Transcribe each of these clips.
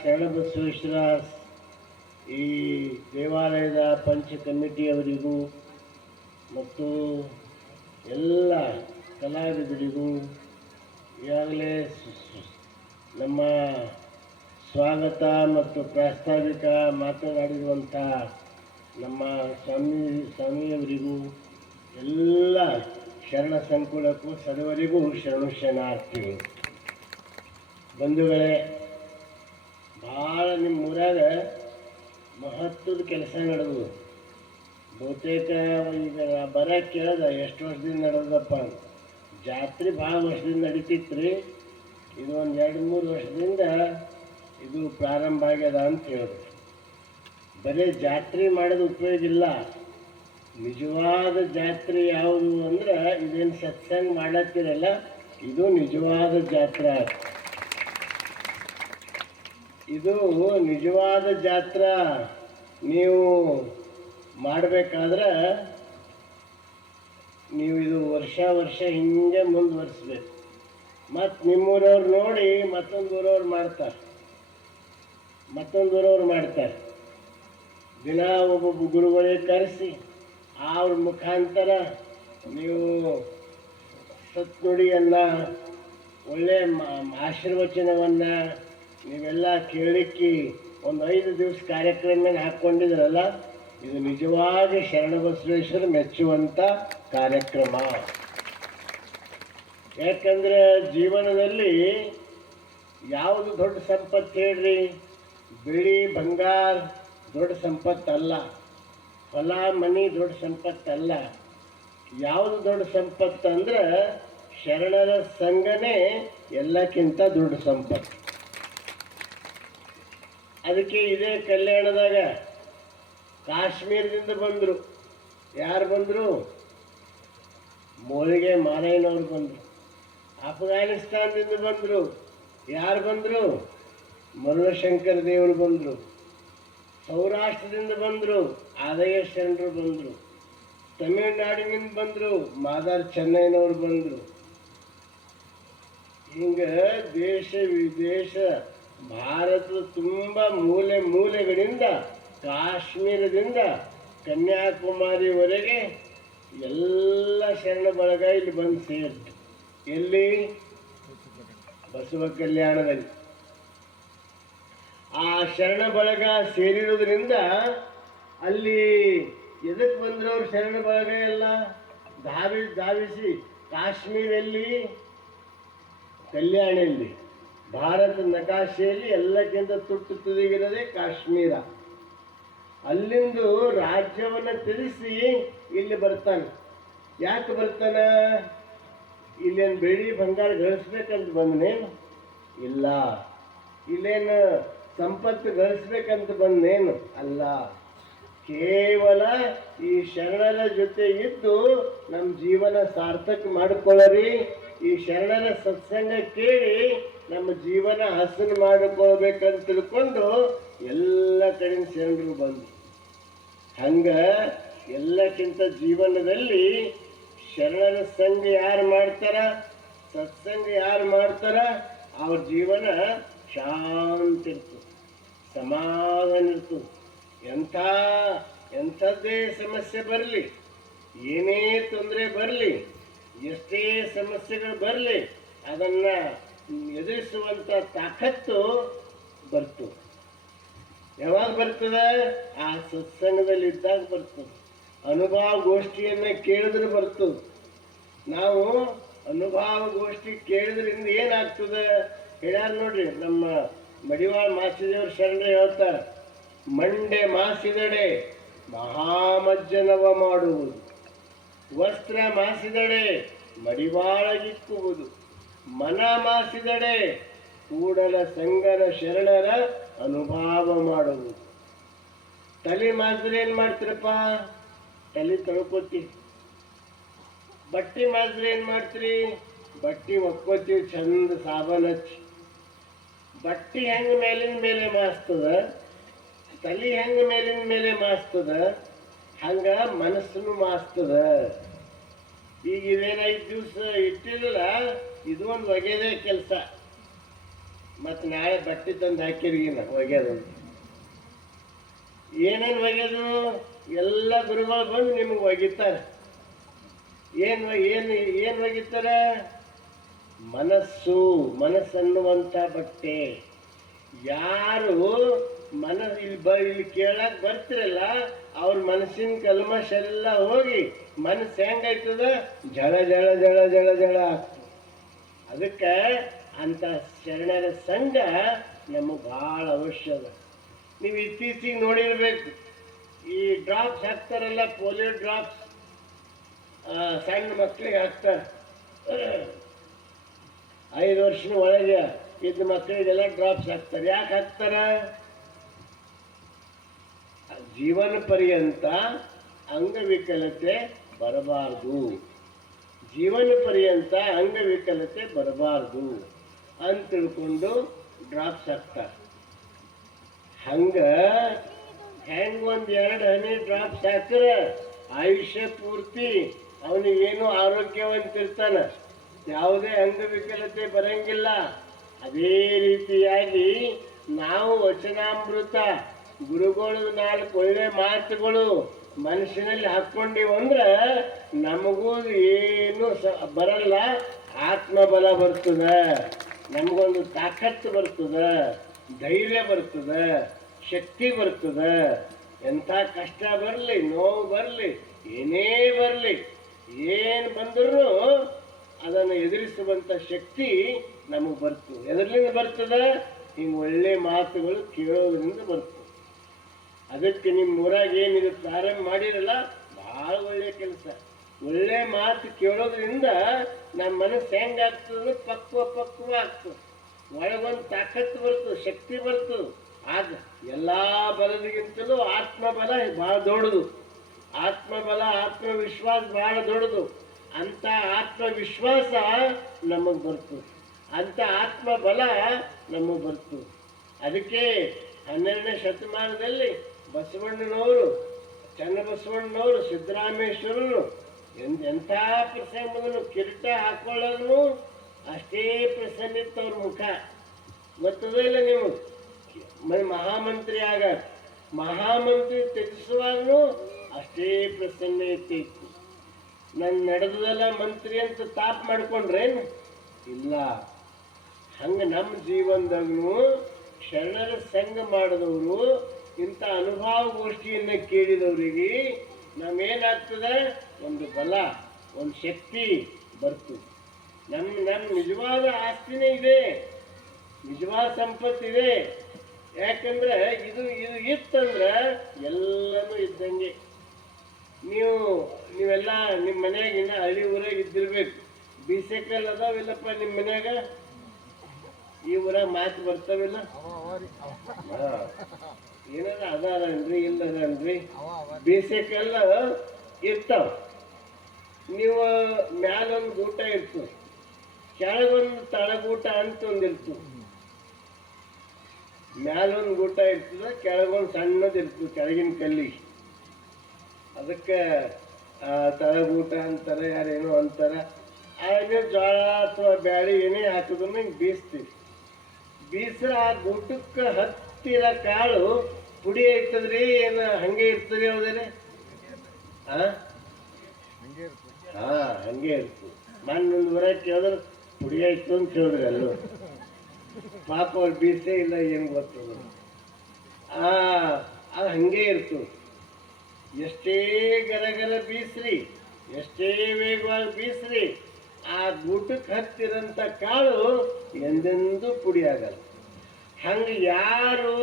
ಶರಣಬಸವೇಶ್ವರ ಈ ದೇವಾಲಯದ ಪಂಚ ಕಮಿಟಿಯವರಿಗೂ ಮತ್ತು ಎಲ್ಲ ಕಲಾವಿದರಿಗೂ ಈಗಾಗಲೇ ನಮ್ಮ ಸ್ವಾಗತ ಮತ್ತು ಪ್ರಾಸ್ತಾವಿಕ ಮಾತನಾಡಿರುವಂಥ ನಮ್ಮ ಸ್ವಾಮಿಯವರಿಗೂ ಎಲ್ಲ ಶರಣ ಸಂಕುಲಕ್ಕೂ ಸರ್ವರಿಗೂ ಶರಣಾರ್ಥಿಗಳು. ಬಂಧುಗಳೇ, ಭಾಳ ನಿಮ್ಮ ಊರಾಗ ಮಹತ್ವದ ಕೆಲಸ ನಡೆದು ಬಹುತೇಕ ಈಗ ಬರ ಕೇಳ್ದ ಎಷ್ಟು ವರ್ಷದಿಂದ ನಡೆದಪ್ಪ ಜಾತ್ರೆ ಭಾಳ ವರ್ಷದಿಂದ ನಡೀತಿತ್ತು ರೀ. ಇದು ಒಂದು 2-3 ವರ್ಷದಿಂದ ಇದು ಪ್ರಾರಂಭ ಆಗ್ಯದ ಅಂತ ಹೇಳಿದ್ರು. ಬರೀ ಜಾತ್ರೆ ಮಾಡೋದು ಉಪಯೋಗ ಇಲ್ಲ. ನಿಜವಾದ ಜಾತ್ರೆ ಯಾವುದು ಅಂದ್ರೆ ಇದೇನು ಸತ್ಸಂಗ ಮಾಡತ್ತಿರಲ್ಲ, ಇದು ನಿಜವಾದ ಜಾತ್ರೆ. ಇದು ನಿಜವಾದ ಜಾತ್ರೆ ನೀವು ಮಾಡಬೇಕಾದ್ರೆ ನೀವು ಇದು ವರ್ಷ ಹಿಂಗೆ ಮುಂದುವರಿಸ್ಬೇಕು. ಮತ್ತು ನಿಮ್ಮೂರವ್ರು ನೋಡಿ ಮತ್ತೊಂದು ಊರವ್ರು ಮಾಡ್ತಾರೆ. ದಿನ ಒಬ್ಬೊಬ್ಬ ಗುರುಗಳಿಗೆ ಕರೆಸಿ ಅವ್ರ ಮುಖಾಂತರ ನೀವು ಸತ್ನುಡಿಯನ್ನು ಒಳ್ಳೆಯ ಆಶೀರ್ವಚನವನ್ನು ನೀವೆಲ್ಲ ಕೇಳಿಕ್ಕಿ ಒಂದು 5 ದಿವಸ ಕಾರ್ಯಕ್ರಮ ಹಾಕ್ಕೊಂಡಿದ್ರಲ್ಲ, ಇದು ನಿಜವಾಗಿ ಶರಣಬಸವೇಶ್ವರ ಮೆಚ್ಚುವಂಥ ಕಾರ್ಯಕ್ರಮ. ಯಾಕಂದರೆ ಜೀವನದಲ್ಲಿ ಯಾವುದು ದೊಡ್ಡ ಸಂಪತ್ತು ಹೇಳ್ರಿ? ಬೆಳ್ಳಿ ಬಂಗಾರ ದೊಡ್ಡ ಸಂಪತ್ತಲ್ಲ, ಹೊಲ ಮನೆ ದೊಡ್ಡ ಸಂಪತ್ತಲ್ಲ. ಯಾವುದು ದೊಡ್ಡ ಸಂಪತ್ತು ಅಂದ್ರೆ ಶರಣರ ಸಂಘನೇ ಎಲ್ಲಕ್ಕಿಂತ ದೊಡ್ಡ ಸಂಪತ್ತು. ಅದಕ್ಕೆ ಇದೇ ಕಲ್ಯಾಣದಾಗ ಕಾಶ್ಮೀರದಿಂದ ಬಂದರು. ಯಾರು ಬಂದರು? ಮೋಳಿಗೆ ಮಾರಯ್ಯನವ್ರು ಬಂದರು. ಅಫ್ಘಾನಿಸ್ತಾನದಿಂದ ಬಂದರು. ಯಾರು ಬಂದರು? ಮರುಳಶಂಕರ ದೇವರು ಬಂದರು. ಸೌರಾಷ್ಟ್ರದಿಂದ ಬಂದರು, ಆದಯ ಶರಣರು ಬಂದರು. ತಮಿಳುನಾಡಿನಿಂದ ಬಂದರು, ಮಾದಾರ್ ಚೆನ್ನೈನವರು ಬಂದರು. ಹಿಂಗೆ ದೇಶ ವಿದೇಶ ಭಾರತದ ತುಂಬ ಮೂಲೆಗಳಿಂದ ಕಾಶ್ಮೀರದಿಂದ ಕನ್ಯಾಕುಮಾರಿವರೆಗೆ ಎಲ್ಲ ಶರಣ ಬಳಗ ಇಲ್ಲಿ ಬಂದು ಸೇರಿತು. ಎಲ್ಲಿ? ಬಸವ ಕಲ್ಯಾಣದಲ್ಲಿ. ಆ ಶರಣ ಬಳಗ ಸೇರಿರೋದ್ರಿಂದ ಅಲ್ಲಿ ಎದಕ್ಕೆ ಬಂದರು ಅವ್ರು? ಶರಣ ಬಳಗ ಎಲ್ಲ ಧಾವಿಸಿ ಕಾಶ್ಮೀರಲ್ಲಿ, ಕಲ್ಯಾಣಿಯಲ್ಲಿ, ಭಾರತ ನಕಾಶೆಯಲ್ಲಿ ಎಲ್ಲಕ್ಕಿಂತ ತುಟ್ಟು ತುದಿಗಿರೋದೇ ಕಾಶ್ಮೀರ. ಅಲ್ಲಿಂದು ರಾಜ್ಯವನ್ನು ತಿಳಿಸಿ ಇಲ್ಲಿ ಬರ್ತಾನೆ. ಯಾಕೆ ಬರ್ತಾನೆ? ಇಲ್ಲೇನು ಬೆಳ್ಳಿ ಬಂಗಾರ ಗಳಿಸ್ಬೇಕಂತ ಬಂದನೇನು? ಇಲ್ಲ. ಇಲ್ಲೇನು ಸಂಪತ್ತು ಗಳಿಸ್ಬೇಕಂತ ಬಂದೇನು? ಅಲ್ಲ. ಕೇವಲ ಈ ಶರಣರ ಜೊತೆ ಇದ್ದು ನಮ್ಮ ಜೀವನ ಸಾರ್ಥಕ ಮಾಡಿಕೊಳ್ಳರಿ. ಈ ಶರಣರ ಸತ್ಸಂಗ ಕೇಳಿ ನಮ್ಮ ಜೀವನ ಹಸನು ಮಾಡಿಕೊಳ್ಬೇಕಂತ ತಿಳ್ಕೊಂಡು ಎಲ್ಲ ಕಡೆ ಶರಣರು ಬಂದು ಹಂಗ ಎಲ್ಲಕ್ಕಿಂತ ಜೀವನದಲ್ಲಿ ಶರಣರ ಸಂಘ ಯಾರು ಮಾಡ್ತಾರ, ಸತ್ಸಂಗ ಯಾರು ಮಾಡ್ತಾರ, ಅವ್ರ ಜೀವನ ಶಾಂತಿ ಇರ್ತದೆ, ಸಮಾಧಾನ ಇರ್ತದೆ. ಎಂಥದ್ದೇ ಸಮಸ್ಯೆ ಬರಲಿ, ಏನೇ ತೊಂದರೆ ಬರಲಿ, ಎಷ್ಟೇ ಸಮಸ್ಯೆಗಳು ಬರಲಿ, ಅದನ್ನು ಎದುರಿಸುವಂಥ ತಾಕತ್ತು ಬರ್ತದೆ. ಯಾವಾಗ ಬರ್ತದೆ? ಆ ಸತ್ಸಂಗದಲ್ಲಿ ಇದ್ದಾಗ ಬರ್ತದೆ. ಅನುಭವ ಗೋಷ್ಠಿಯನ್ನು ಕೇಳಿದ್ರೆ ಬರ್ತದೆ. ನಾವು ಅನುಭವ ಗೋಷ್ಠಿ ಕೇಳಿದ್ರಿಂದ ಏನಾಗ್ತದೆ ಹೇಳ್ಯಾರ ನೋಡ್ರಿ. ನಮ್ಮ ಮಡಿವಾಳ ಮಾಸಿದೇವ್ರ ಶರಣರು ಹೇಳ್ತಾರೆ, ಮಂಡೆ ಮಾಸಿದಡೆ ಮಹಾಮಜ್ಜನವ ಮಾಡುವುದು, ವಸ್ತ್ರ ಮಾಸಿದಡೆ ಮಡಿವಾಳಗಿಕ್ಕುವುದು, ಮನ ಮಾಸಿದಡೆ ಕೂಡಲ ಸಂಗನ ಶರಣರ ಅನುಭವ ಮಾಡುವುದು. ತಲೆ ಮಾಸಿದ್ರೆ ಏನು ಮಾಡ್ತೀರಪ್ಪ? ತಲೆ ತೊಳ್ಕೊತೀವಿ. ಬಟ್ಟೆ ಮಾಸಿದ್ರೆ ಏನು ಮಾಡ್ತೀರಿ? ಬಟ್ಟೆ ಒಕ್ಕೋತೀವಿ ಚಂದ ಸಾಬಾನ್ ಹಚ್ಚಿ. ಬಟ್ಟೆ ಹೆಂಗೆ ಮೇಲಿನ ಮೇಲೆ ಮಾಸ್ತದ, ತಲೆ ಹೆಂಗೆ ಮೇಲಿನ ಮೇಲೆ ಮಾಸ್ತದ, ಹಂಗ ಮನಸ್ಸನ್ನು ಮಾಸ್ತದ. ಈಗ ಇದೇನು 5 ದಿವಸ ಇಟ್ಟಿರಲ್ಲ, ಇದು ಒಂದು ಒಗೆದೇ ಕೆಲಸ. ಮತ್ತು ನಾಳೆ ಬಟ್ಟೆ ತಂದು ಹಾಕಿರಿಗಿನ ಒಗ್ಯೋದು ಏನೇನು ಒಗ್ಯೋದು ಎಲ್ಲ ಗುರುಗಳು ಬಂದು ನಿಮಗೆ ಒಗಿತಾರೆ. ಏನು ಏನು ಏನು ಒಗಿತಾರೆ? ಮನಸ್ಸನ್ನುವಂಥ ಬಟ್ಟೆ. ಯಾರು ಇಲ್ಲಿ ಕೇಳಕ್ಕೆ ಬರ್ತಿರಲ್ಲ ಅವ್ರ ಮನಸ್ಸಿನ ಕಲ್ಮಶ ಎಲ್ಲ ಹೋಗಿ ಮನಸ್ಸು ಹೆಂಗಾಯ್ತದ? ಜಳ ಜಳ ಜಳ ಜಳ ಜಳ ಆಗ್ತದೆ. ಅದಕ್ಕೆ ಅಂತ ಶರಣರ ಸಂಘ ನಮಗೆ ಭಾಳ ಅವಶ್ಯ ಅದ. ನೀವು ಇತ್ತೀಚೆಗೆ ನೋಡಿರ್ಬೇಕು, ಈ ಡ್ರಾಪ್ಸ್ ಹಾಕ್ತಾರಲ್ಲ, ಪೋಲಿಯೋ ಡ್ರಾಪ್ಸ್ ಸಣ್ಣ ಮಕ್ಕಳಿಗೆ ಹಾಕ್ತಾರೆ. 5 ವರ್ಷದ ಒಳಗೆ ಇದ್ದ ಮಕ್ಕಳಿಗೆಲ್ಲ ಡ್ರಾಪ್ಸ್ ಹಾಕ್ತಾರೆ. ಯಾಕೆ ಹಾಕ್ತಾರೆ? ಜೀವನ ಪರ್ಯಂತ ಅಂಗವಿಕಲತೆ ಬರಬಾರ್ದು, ಜೀವನ ಪರ್ಯಂತ ಅಂಗವಿಕಲತೆ ಬರಬಾರ್ದು ಅಂತ ತಿಳ್ಕೊಂಡು ಡ್ರಾಪ್ಸ್ ಹಾಕ್ತಾರೆ. ಹೆಂಗ 1-2 ಹನಿ ಡ್ರಾಪ್ಸ್ ಹಾಕ್ರೆ ಆಯುಷ್ಯ ಪೂರ್ತಿ ಅವನಿಗೇನು ಆರೋಗ್ಯವಂತಿರ್ತಾನ, ಯಾವುದೇ ಅಂಗವಿಕಲತೆ ಬರಂಗಿಲ್ಲ. ಅದೇ ರೀತಿಯಾಗಿ ನಾವು ವಚನಾಮೃತ ಗುರುಗಳು 4 ಒಳ್ಳೆ ಮಾತುಗಳು ಮನಸ್ಸಿನಲ್ಲಿ ಹಾಕ್ಕೊಂಡಿವಂದ್ರೆ ನಮಗೂ ಏನು ಬರಲ್ಲ, ಆತ್ಮಬಲ ಬರ್ತದೆ, ನಮಗೊಂದು ತಾಕತ್ತು ಬರ್ತದೆ, ಧೈರ್ಯ ಬರ್ತದೆ, ಶಕ್ತಿ ಬರ್ತದೆ. ಎಂಥ ಕಷ್ಟ ಬರಲಿ, ನೋವು ಬರಲಿ, ಏನೇ ಬರಲಿ, ಏನು ಬಂದರೂ ಅದನ್ನು ಎದುರಿಸುವಂಥ ಶಕ್ತಿ ನಮಗೆ ಬರ್ತದೆ. ಎದರಿಂದ ಬರ್ತದೆ? ಹಿಂಗೆ ಒಳ್ಳೆ ಮಾತುಗಳು ಕೇಳೋದ್ರಿಂದ ಬರ್ತದೆ. ಅದಕ್ಕೆ ನಿಮ್ಮ ಊರಾಗ ಏನಿದೆ ಪ್ರಾರಂಭ ಮಾಡಿರಲ್ಲ, ಭಾಳ ಒಳ್ಳೆ ಕೆಲಸ. ಒಳ್ಳೆ ಮಾತು ಕೇಳೋದ್ರಿಂದ ನಮ್ಮ ಮನಸ್ಸು ಹೆಂಗಾಗ್ತದೆ? ಪಕ್ವ ಆಗ್ತದೆ. ಒಳಗೊಂದು ತಾಕತ್ತು ಬರ್ತದೆ, ಶಕ್ತಿ ಬರ್ತದೆ. ಆಗ ಎಲ್ಲ ಬಲದಿಗಿಂತಲೂ ಆತ್ಮಬಲ ಭಾಳ ದೊಡ್ಡದು. ಆತ್ಮಬಲ, ಆತ್ಮವಿಶ್ವಾಸ ಭಾಳ ದೊಡ್ಡದು. ಅಂಥ ಆತ್ಮವಿಶ್ವಾಸ ನಮಗೆ ಬರ್ತದೆ, ಅಂಥ ಆತ್ಮಬಲ ನಮಗೆ ಬರ್ತದೆ. ಅದಕ್ಕೆ 12ನೇ ಶತಮಾನದಲ್ಲಿ ಬಸವಣ್ಣನವರು, ಚನ್ನಬಸವಣ್ಣನವರು, ಸಿದ್ದರಾಮೇಶ್ವರರು ಎಂಥ ಪ್ರಸಂಗದನ್ನು ಕಿರೀಟ ಹಾಕೊಳ್ಳೋದು ಅಷ್ಟೇ ಪ್ರಸನ್ನ ಇತ್ತು ಅವ್ರ ಮುಖ. ಗೊತ್ತದ ಇಲ್ಲ ನೀವು? ಮಹಾಮಂತ್ರಿ ಮಹಾಮಂತ್ರಿ ತ್ಯಜಿಸುವಾಗೂ ಅಷ್ಟೇ ಪ್ರಸನ್ನ ಇತ್ತು. ನನ್ನ ನಡೆದಲ್ಲ ಮಂತ್ರಿ ಅಂತ ತಾಪ್ ಮಾಡ್ಕೊಂಡ್ರೇನು? ಇಲ್ಲ. ಹಂಗೆ ನಮ್ಮ ಜೀವನದಾಗೂ ಶರಣರ ಸಂಘ ಮಾಡಿದವರು, ಇಂಥ ಅನುಭವಗೋಷ್ಠಿಯನ್ನು ಕೇಳಿದವರಿಗೆ ನಮ್ಮೇನಾಗ್ತದೆ? ಒಂದು ಬಲ, ಒಂದು ಶಕ್ತಿ ಬರ್ತದೆ. ನಮ್ಮ ನಿಜವಾದ ಆಸ್ತಿನೇ ಇದೆ, ನಿಜವಾದ ಸಂಪತ್ತಿದೆ. ಯಾಕಂದ್ರೆ ಇದು ಇತ್ತಂದ್ರೆ ಎಲ್ಲನೂ ಇದ್ದಂಗೆ. ನೀವೆಲ್ಲ ನಿಮ್ಮ ಮನ್ಯಾಗಿನ್ನ ಹಳ್ಳಿ ಊರಾಗ ಇದ್ದಿರ್ಬೇಕು. ಬೀಸೆಕಲ್ ಅದಾವಿಲ್ಲಪ್ಪ ನಿಮ್ಮ ಮನ್ಯಾಗ? ಈ ಊರಾಗ ಮಾತು ಬರ್ತಾವಿಲ್ಲ? ಏನಾರ ಅದಾರನ್ರಿ, ಇಲ್ಲದನ್ರಿ? ಬೀಸೆಕಲ್ಲ ಇರ್ತಾವ. ನೀವು ಮ್ಯಾಲೊಂದು ಗೂಟ ಇರ್ತದೆ, ಕೆಳಗೊಂದು ತಳಗೂಟ ಅಂತ ಒಂದಿರ್ತದೆ. ಮ್ಯಾಲೊಂದು ಗೂಟ ಇರ್ತದೆ, ಕೆಳಗೊಂದು ಸಣ್ಣದು ಇರ್ತದೆ, ಕೆಳಗಿನ ಕಲ್ಲಿಗೆ. ಅದಕ್ಕೆ ತಳಗೂಟ ಅಂತಾರೆ, ಯಾರೇನೋ ಅಂತಾರೆ. ನೀವು ಜೋಳ ಅಥವಾ ಬ್ಯಾಳಿ ಏನೇ ಹಾಕಿದ್ರು ಹಿಂಗೆ ಬೀಸ್ತೀವಿ. ಬೀಸ್ರೆ ಆ ಗೂಟಕ್ಕೆ ಹತ್ತಿರ ಕಾಳು ಪುಡಿ ಇರ್ತದ್ರಿ, ಏನು ಹಂಗೆ ಇರ್ತದೆ? ಹೌದೇನೆ? ಹಂಗೆ ಇರ್ತದೆ. ಮಣ್ಣೊಂದು ಬರ ಕೇಳಿದ್ರೆ ಪುಡಿ ಆಯ್ತು ಅಂತ ಹೇಳಿದ್ರಿ ಎಲ್ಲರೂ. ಪಾಪ ಅವ್ರು ಬೀಸೇ ಇಲ್ಲ, ಏನು ಗೊತ್ತದ? ಅದು ಹಂಗೆ ಇರ್ತದೆ. ಎಷ್ಟೇ ಗರಗರ ಬೀಸ್ರಿ, ಎಷ್ಟೇ ವೇಗವಾಗಿ ಬೀಸ್ರಿ, ಆ ಗೂಟಕ್ಕೆ ಹತ್ತಿರಂಥ ಕಾಳು ಎಂದೆಂದೂ ಪುಡಿ ಆಗಲ್ಲ. ಹಂಗೆ ಯಾರು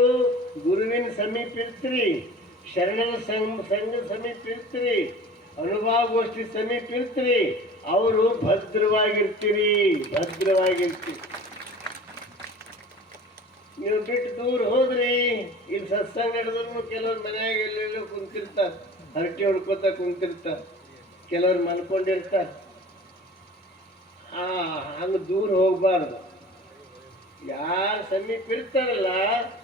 ಗುರುವಿನ ಸಮೀಪ ಇರ್ತೀರಿ, ಶರಣರ ಸಂಘ ಸಮೀಪ ಇರ್ತೀರಿ, ಅನುಭವಗೋಷ್ಠಿ ಸಮೀಪ ಇರ್ತೀರಿ, ಅವರು ಭದ್ರವಾಗಿರ್ತೀರಿ. ನೀವು ಬಿಟ್ಟು ದೂರ ಹೋದ್ರಿ, ಇಲ್ಲಿ ಸತ್ಸಂಗ ನಡೆದ್ರು ಕೆಲವ್ರು ಮನ್ಯಾಗ ಎಲ್ಲೆಲ್ಲೋ ಕುಂತಿರ್ತಾರೆ, ಹರಟೆ ಹೊಡ್ಕೋತ ಕುಂತಿರ್ತಾರೆ, ಕೆಲವ್ರು ಮಲ್ಕೊಂಡಿರ್ತಾರೆ. ಹಂಗೆ ದೂರ ಹೋಗ್ಬಾರ್ದು. ಯಾರು ಸಮೀಪ ಇರ್ತಾರಲ್ಲ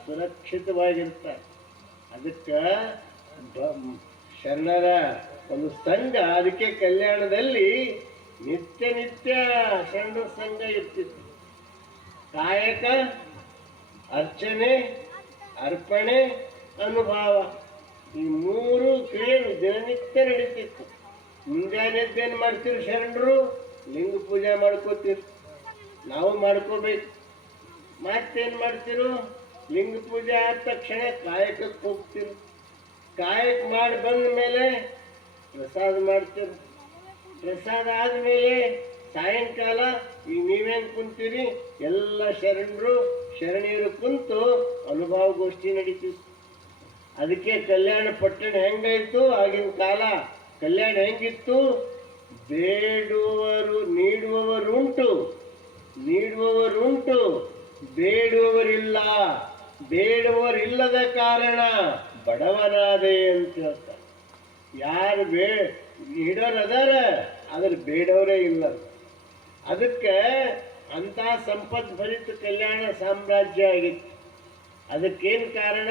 ಸುರಕ್ಷಿತವಾಗಿರ್ತಾರೆ. ಅದಕ್ಕೆ ಶರಣರ ಒಂದು ಸಂಘ, ಅದಕ್ಕೆ ಕಲ್ಯಾಣದಲ್ಲಿ ನಿತ್ಯ ಶರಣರ ಸಂಘ ಇರ್ತಿತ್ತು. ಕಾಯಕ ಅರ್ಚನೆ, ಅರ್ಪಣೆ, ಅನುಭಾವ. ಈ ಮೂರು ಕ್ರಿಯೆಗಳು ದಿನನಿತ್ಯ ನಡೀತಿತ್ತು. ಮುಂಜಾನೆದ್ದೇನು ಮಾಡ್ತೀರಿ ಶರಣರು? ಲಿಂಗ ಪೂಜೆ ಮಾಡ್ಕೋತೀರಿ, ನಾವು ಮಾಡ್ಕೋಬೇಕು. ಮತ್ತೇನು ಮಾಡ್ತಿರು? ಲಿಂಗ ಪೂಜೆ ಆದ ತಕ್ಷಣ ಕಾಯಕಕ್ಕೆ ಹೋಗ್ತಿರು. ಕಾಯಕ ಮಾಡಿ ಬಂದ ಮೇಲೆ ಪ್ರಸಾದ ಮಾಡ್ತಿರು. ಪ್ರಸಾದ ಆದಮೇಲೆ ಸಾಯಂಕಾಲ ಈಗ ನೀವೇನು ಕುಂತೀರಿ? ಎಲ್ಲ ಶರಣರು ಶರಣಿಯರು ಕುಂತು ಅನುಭವ ಗೋಷ್ಠಿ ನಡೀತಿತ್ತು. ಅದಕ್ಕೆ ಕಲ್ಯಾಣ ಪಟ್ಟಣ ಹೆಂಗಾಯ್ತು ಆಗಿನ ಕಾಲ? ಕಲ್ಯಾಣ ಹೆಂಗಿತ್ತು? ಬೇಡುವವರು ನೀಡುವವರುಂಟು, ನೀಡುವವರುಂಟು, ಬೇಡುವವರಿಲ್ಲ. ಬೇಡುವವರಿಲ್ಲದ ಕಾರಣ ಬಡವನಾದೆ ಅಂತ ಹೇಳ್ತಾರೆ. ಯಾರು ನೀಡೋರು ಅದಾರ, ಆದ್ರೆ ಬೇಡವರೇ ಇಲ್ಲ. ಅದಕ್ಕೆ ಅಂಥ ಸಂಪತ್ ಭರಿತ ಕಲ್ಯಾಣ ಸಾಮ್ರಾಜ್ಯ ಆಗಿತ್ತು. ಅದಕ್ಕೇನು ಕಾರಣ?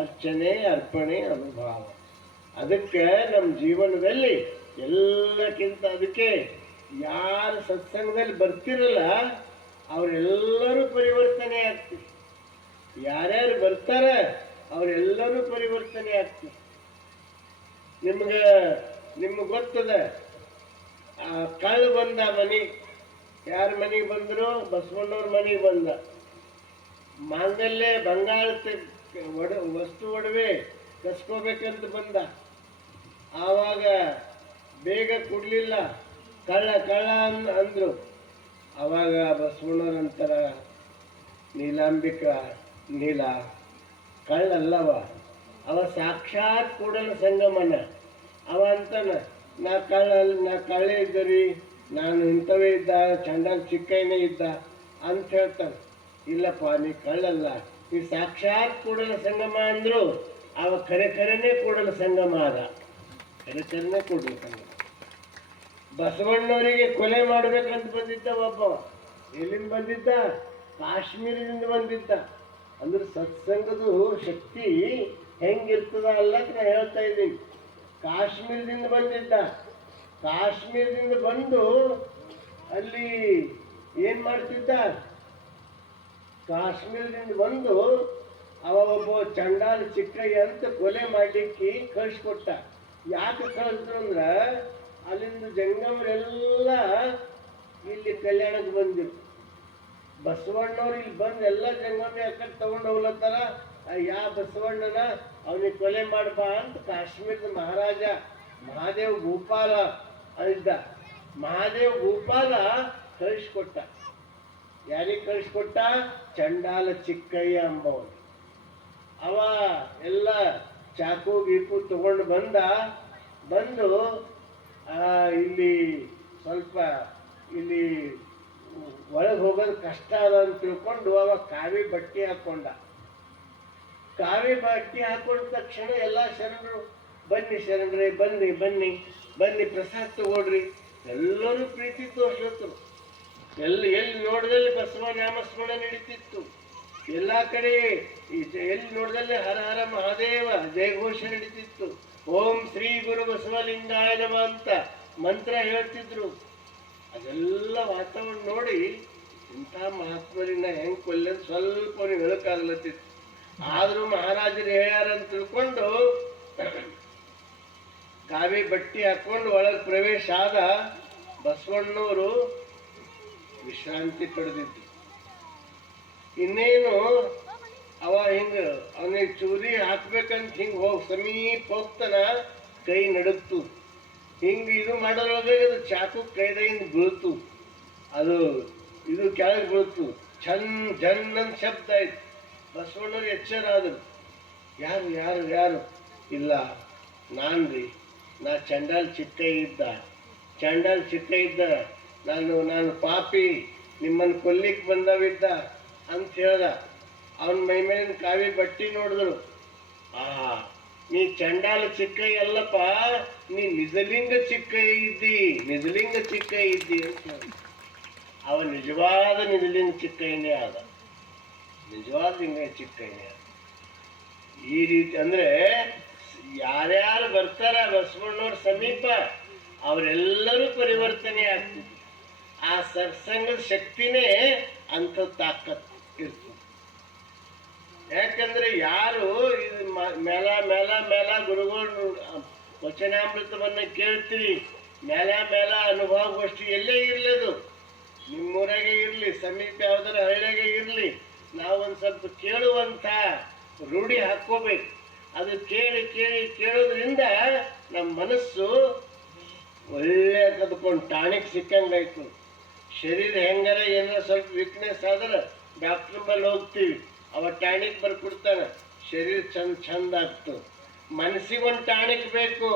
ಅರ್ಚನೆ, ಅರ್ಪಣೆ, ಅನುಭವ. ಅದಕ್ಕೆ ನಮ್ಮ ಜೀವನದಲ್ಲಿ ಎಲ್ಲಕ್ಕಿಂತ ಅದಕ್ಕೆ ಯಾರು ಸತ್ಸಂಗದಲ್ಲಿ ಬರ್ತಿರಲ್ಲ ಅವರೆಲ್ಲರೂ ಪರಿವರ್ತನೆ ಆಗ್ತಾರೆ. ಯಾರ್ಯಾರು ಬರ್ತಾರೆ ಅವರೆಲ್ಲರೂ ಪರಿವರ್ತನೆ ಆಗ್ತಾರೆ. ನಿಮ್ಗೆ ಗೊತ್ತದ, ಕಳ್ಳ ಬಂದ ಮನೆಗೆ. ಯಾರ ಮನೆಗೆ ಬಂದರು? ಬಸವಣ್ಣವ್ರ ಮನೆಗೆ ಬಂದ. ಮಾಂಗಲ್ಯ ಬಂಗಾಳ ವಸ್ತು ಒಡವೆ ಕಸ್ಕೋಬೇಕಂತ ಬಂದ. ಆವಾಗ ಬೇಗ ಕೊಡಲಿಲ್ಲ, ಕಳ್ಳ ಕಳ್ಳ ಅಂದರು. ಆವಾಗ ಬಸವಣ್ಣವ್ರ ಅಂತಾರ, ನೀಲಾಂಬಿಕಾ ನೀಲ ಕಳ್ಳಲ್ಲವ, ಅವ ಸಾಕ್ಷಾತ್ ಕೂಡಲ ಸಂಗಮನ. ಅವ ಅಂತಾನ, ನಾ ಕಳ್ಳೆ ಇದ್ದರಿ, ನಾನು ಇಂಥವೇ ಇದ್ದ, ಚಂಡಾಲ್ ಚಿಕ್ಕಯ್ಯನೇ ಇದ್ದ ಅಂತ ಹೇಳ್ತಾನೆ. ಇಲ್ಲಪ್ಪ, ನೀ ಕಳ್ಳಲ್ಲ, ನೀ ಸಾಕ್ಷಾತ್ ಕೂಡಲ ಸಂಗಮ ಅಂದ್ರು. ಅವ ಖರೆನೇ ಕೂಡಲ ಸಂಗಮ ಆದ. ಖರೆನೇ ಕೂಡಲ ಸಂಗಮ. ಬಸವಣ್ಣವರಿಗೆ ಕೊಲೆ ಮಾಡ್ಬೇಕಂತ ಬಂದಿದ್ದ ಒಬ್ಬ. ಎಲ್ಲಿಂದ ಬಂದಿದ್ದ? ಕಾಶ್ಮೀರದಿಂದ ಬಂದಿದ್ದ. ಅಂದ್ರೆ ಸತ್ಸಂಗದ ಶಕ್ತಿ ಹೆಂಗಿರ್ತದ ಅಲ್ಲಕ್ಕೆ ನಾ ಹೇಳ್ತಾ ಇದ್ದೀನಿ. ಕಾಶ್ಮೀರದಿಂದ ಬಂದಿದ್ದ. ಕಾಶ್ಮೀರದಿಂದ ಬಂದು ಅಲ್ಲಿ ಏನ್ ಮಾಡ್ತಿದ್ದ? ಕಾಶ್ಮೀರದಿಂದ ಬಂದು ಅವ ಒಬ್ಬ ಚಂಡಾಲ ಚಿಕ್ಕಯ್ಯ ಅಂತ ಕೊಲೆ ಮಾಡ್ಲಿಕ್ಕೆ ಕಳಿಸ್ಕೊಟ್ಟ. ಯಾಕೆ ಕಳಿಸಿದ್ರು ಅಂದ್ರ ಅಲ್ಲಿಂದ ಜಂಗಮರೆಲ್ಲ ಇಲ್ಲಿ ಕಲ್ಯಾಣಕ್ಕೆ ಬಂದಿರು. ಬಸವಣ್ಣವ್ರು ಇಲ್ಲಿ ಬಂದು ಎಲ್ಲ ಜಂಗಮಿ ಅಕ್ಕಡೆ ತಗೊಂಡು ಹೋಗ್ಲತ್ತಾರ. ಯಾ ಬಸವಣ್ಣನ ಅವನಿಗೆ ಕೊಲೆ ಮಾಡ್ಬಾ ಅಂತ ಕಾಶ್ಮೀರದ ಮಹಾರಾಜ ಮಹಾದೇವ್ ಗೋಪಾಲ ಇದ್ದ. ಮಹಾದೇವ್ ಗೋಪಾಲ ಕಳಿಸ್ಕೊಟ್ಟ. ಯಾರಿಗೆ ಕಳಿಸ್ಕೊಟ್ಟ? ಚಂಡಾಲ ಚಿಕ್ಕಯ್ಯ ಅಂಬವನು. ಅವ ಎಲ್ಲ ಚಾಕು ಗೀಕು ತಗೊಂಡು ಬಂದು ಇಲ್ಲಿ ಸ್ವಲ್ಪ ಇಲ್ಲಿ ಒಳಗೆ ಹೋಗೋದು ಕಷ್ಟ ಅದ ಅಂತ ತಿಳ್ಕೊಂಡು ಅವ ಕಾವಿ ಬಟ್ಟೆ ಹಾಕೊಂಡ. ಕಾವಿ ಬಟ್ಟೆ ಹಾಕೊಂಡ ತಕ್ಷಣ ಎಲ್ಲ ಶರಣರು, ಬನ್ನಿ ಶರಣರೇ, ಬನ್ನಿ ಬನ್ನಿ ಬನ್ನಿ ಪ್ರಸಾದ ತಗೊಳ್ರಿ. ಎಲ್ಲರೂ ಪ್ರೀತಿ ತೋರ್ಸತ್ರು. ಎಲ್ಲಿ ನೋಡಿದಲ್ಲಿ ಬಸವ ನಾಮಸ್ಮರಣ ನಡೀತಿತ್ತು. ಎಲ್ಲ ಕಡೆ ಎಲ್ಲಿ ನೋಡಿದಲ್ಲಿ ಹರ ಹರ ಮಹಾದೇವ ಜಯಘೋಷ ನಡೀತಿತ್ತು. ಓಂ ಶ್ರೀ ಗುರು ಬಸವಲಿಂಗಾಯ ನಮಃ ಅಂತ ಮಂತ್ರ ಹೇಳ್ತಿದ್ರು. ಅದೆಲ್ಲ ವಾತಾವರಣ ನೋಡಿ ಇಂಥ ಮಹಾತ್ಮರಿನ ಹೆಂಗ್ ಕೊಲ್ಲಂತ ಸ್ವಲ್ಪ ಹೇಳಕ್ಕಾಗ್ಲತ್ತಿತ್ತು. ಆದ್ರೂ ಮಹಾರಾಜರು ಹೇಳ್ಯಾರಂತ ತಿಳ್ಕೊಂಡು ಕಾವಿ ಬಟ್ಟೆ ಹಾಕೊಂಡು ಒಳಗೆ ಪ್ರವೇಶ ಆದ. ಬಸವಣ್ಣವರು ವಿಶ್ರಾಂತಿ ಪಡೆದಿದ್ದು. ಇನ್ನೇನು ಅವ ಹಿಂಗ ಅವನಿಗೆ ಚೂರಿ ಹಾಕ್ಬೇಕಂತ ಹಿಂಗ ಸಮೀಪ ಹೋಗ್ತಾನ, ಕೈ ನಡುಕ್ತು. ಹಿಂಗ ಇದು ಮಾಡೋದ್ರೊಳಗೆ ಅದು ಚಾಕು ಕೈದಾಗಿಂದ ಬೀಳ್ತು. ಅದು ಇದು ಕೆಳಗೆ ಬೀಳ್ತು. ಜನ್ ಅಂತ ಶಬ್ದ ಆಯ್ತು. ಬಸವಣ್ಣವ್ರು ಎಚ್ಚರ ಆದರು. ಯಾರು ಯಾರು ಯಾರು? ಇಲ್ಲ ನಾನ್ರಿ, ನಾ ಚಂಡಾಲ್ ಚಿಕ್ಕಯ್ಯ ಇದ್ದ. ಚಂಡಾಲ್ ಚಿಕ್ಕಯ್ಯ ಇದ್ದ, ನಾನು ಪಾಪಿ, ನಿಮ್ಮನ್ನು ಕೊಲ್ಲಿಕ್ಕೆ ಬಂದವಿದ್ದ ಅಂತ ಹೇಳ್ದ. ಅವನ ಮೈ ಮೇಲಿನ ಕಾವಿ ಬಟ್ಟಿ ನೋಡಿದ್ರು. ನೀ ಚಂಡಾಲ ಚಿಕ್ಕಯ್ಯ ಅಲ್ಲಪ್ಪ, ನೀ ನಿಜಲಿಂಗ ಚಿಕ್ಕಯ್ಯ ಇದ್ದಿ, ನಿಜಲಿಂಗ ಚಿಕ್ಕಯ್ಯ ಇದ್ದಿ ಅಂತ ಹೇಳ. ಅವ ನಿಜವಾದ ನಿಜಲಿಂಗ ಚಿಕ್ಕಯ್ಯನೇ ಆದ. ನಿಜವಾದ ಲಿಂಗ ಚಿಕ್ಕಯ್ಯನೇ ಆದ. ಈ ರೀತಿ ಅಂದ್ರೆ ಯಾರ್ಯಾರು ಬರ್ತಾರ ಬಸವಣ್ಣವ್ರ ಸಮೀಪ ಅವರೆಲ್ಲರೂ ಪರಿವರ್ತನೆ ಆಗ್ತಿದ್ರು. ಆ ಸತ್ಸಂಗದ ಶಕ್ತಿನೇ ಅಂಥ ತಾಕತ್ ಇರ್ತದೆ. ಯಾಕಂದ್ರೆ ಯಾರು ಇದು ಮೇಲ ಮೇಲ ಮೇಲ ಗುರುಗಳು ವಚನಾಮೃತವನ್ನ ಕೇಳ್ತೀರಿ, ಮೇಲ ಮೇಲ ಅನುಭವಗೋಷ್ಠಿ ಎಲ್ಲೇ ಇರ್ಲದು, ನಿಮ್ಮೂರಾಗೆ ಇರಲಿ, ಸಮೀಪ ಯಾವ್ದಾರ ಹಳ್ಳಿಯಾಗೆ ಇರಲಿ, ನಾವೊಂದು ಸ್ವಲ್ಪ ಕೇಳುವಂಥ ರೂಢಿ ಹಾಕ್ಕೋಬೇಕು. ಅದು ಕೇಳಿ ಕೇಳಿ ಕೇಳೋದ್ರಿಂದ ನಮ್ಮ ಮನಸ್ಸು ಒಳ್ಳೆ ಕದ್ಕೊಂಡು ಟಾನಿಕ್ ಸಿಕ್ಕಂಗಾಯ್ತು. ಶರೀರ ಹೆಂಗಾರ ಏನಾರ ಸ್ವಲ್ಪ ವೀಕ್ನೆಸ್ ಆದ್ರೆ ಡಾಕ್ಟ್ರ್ ಬಲ್ಲಿ ಹೋಗ್ತೀವಿ, ಅವ ಟಾನಿಕ್ ಬರ್ಕೊಡ್ತಾನೆ, ಶರೀರ ಚಂದ ಆಗ್ತು. ಮನಸ್ಸಿಗೊಂದು ಟಾನಿಕ್ ಬೇಕು.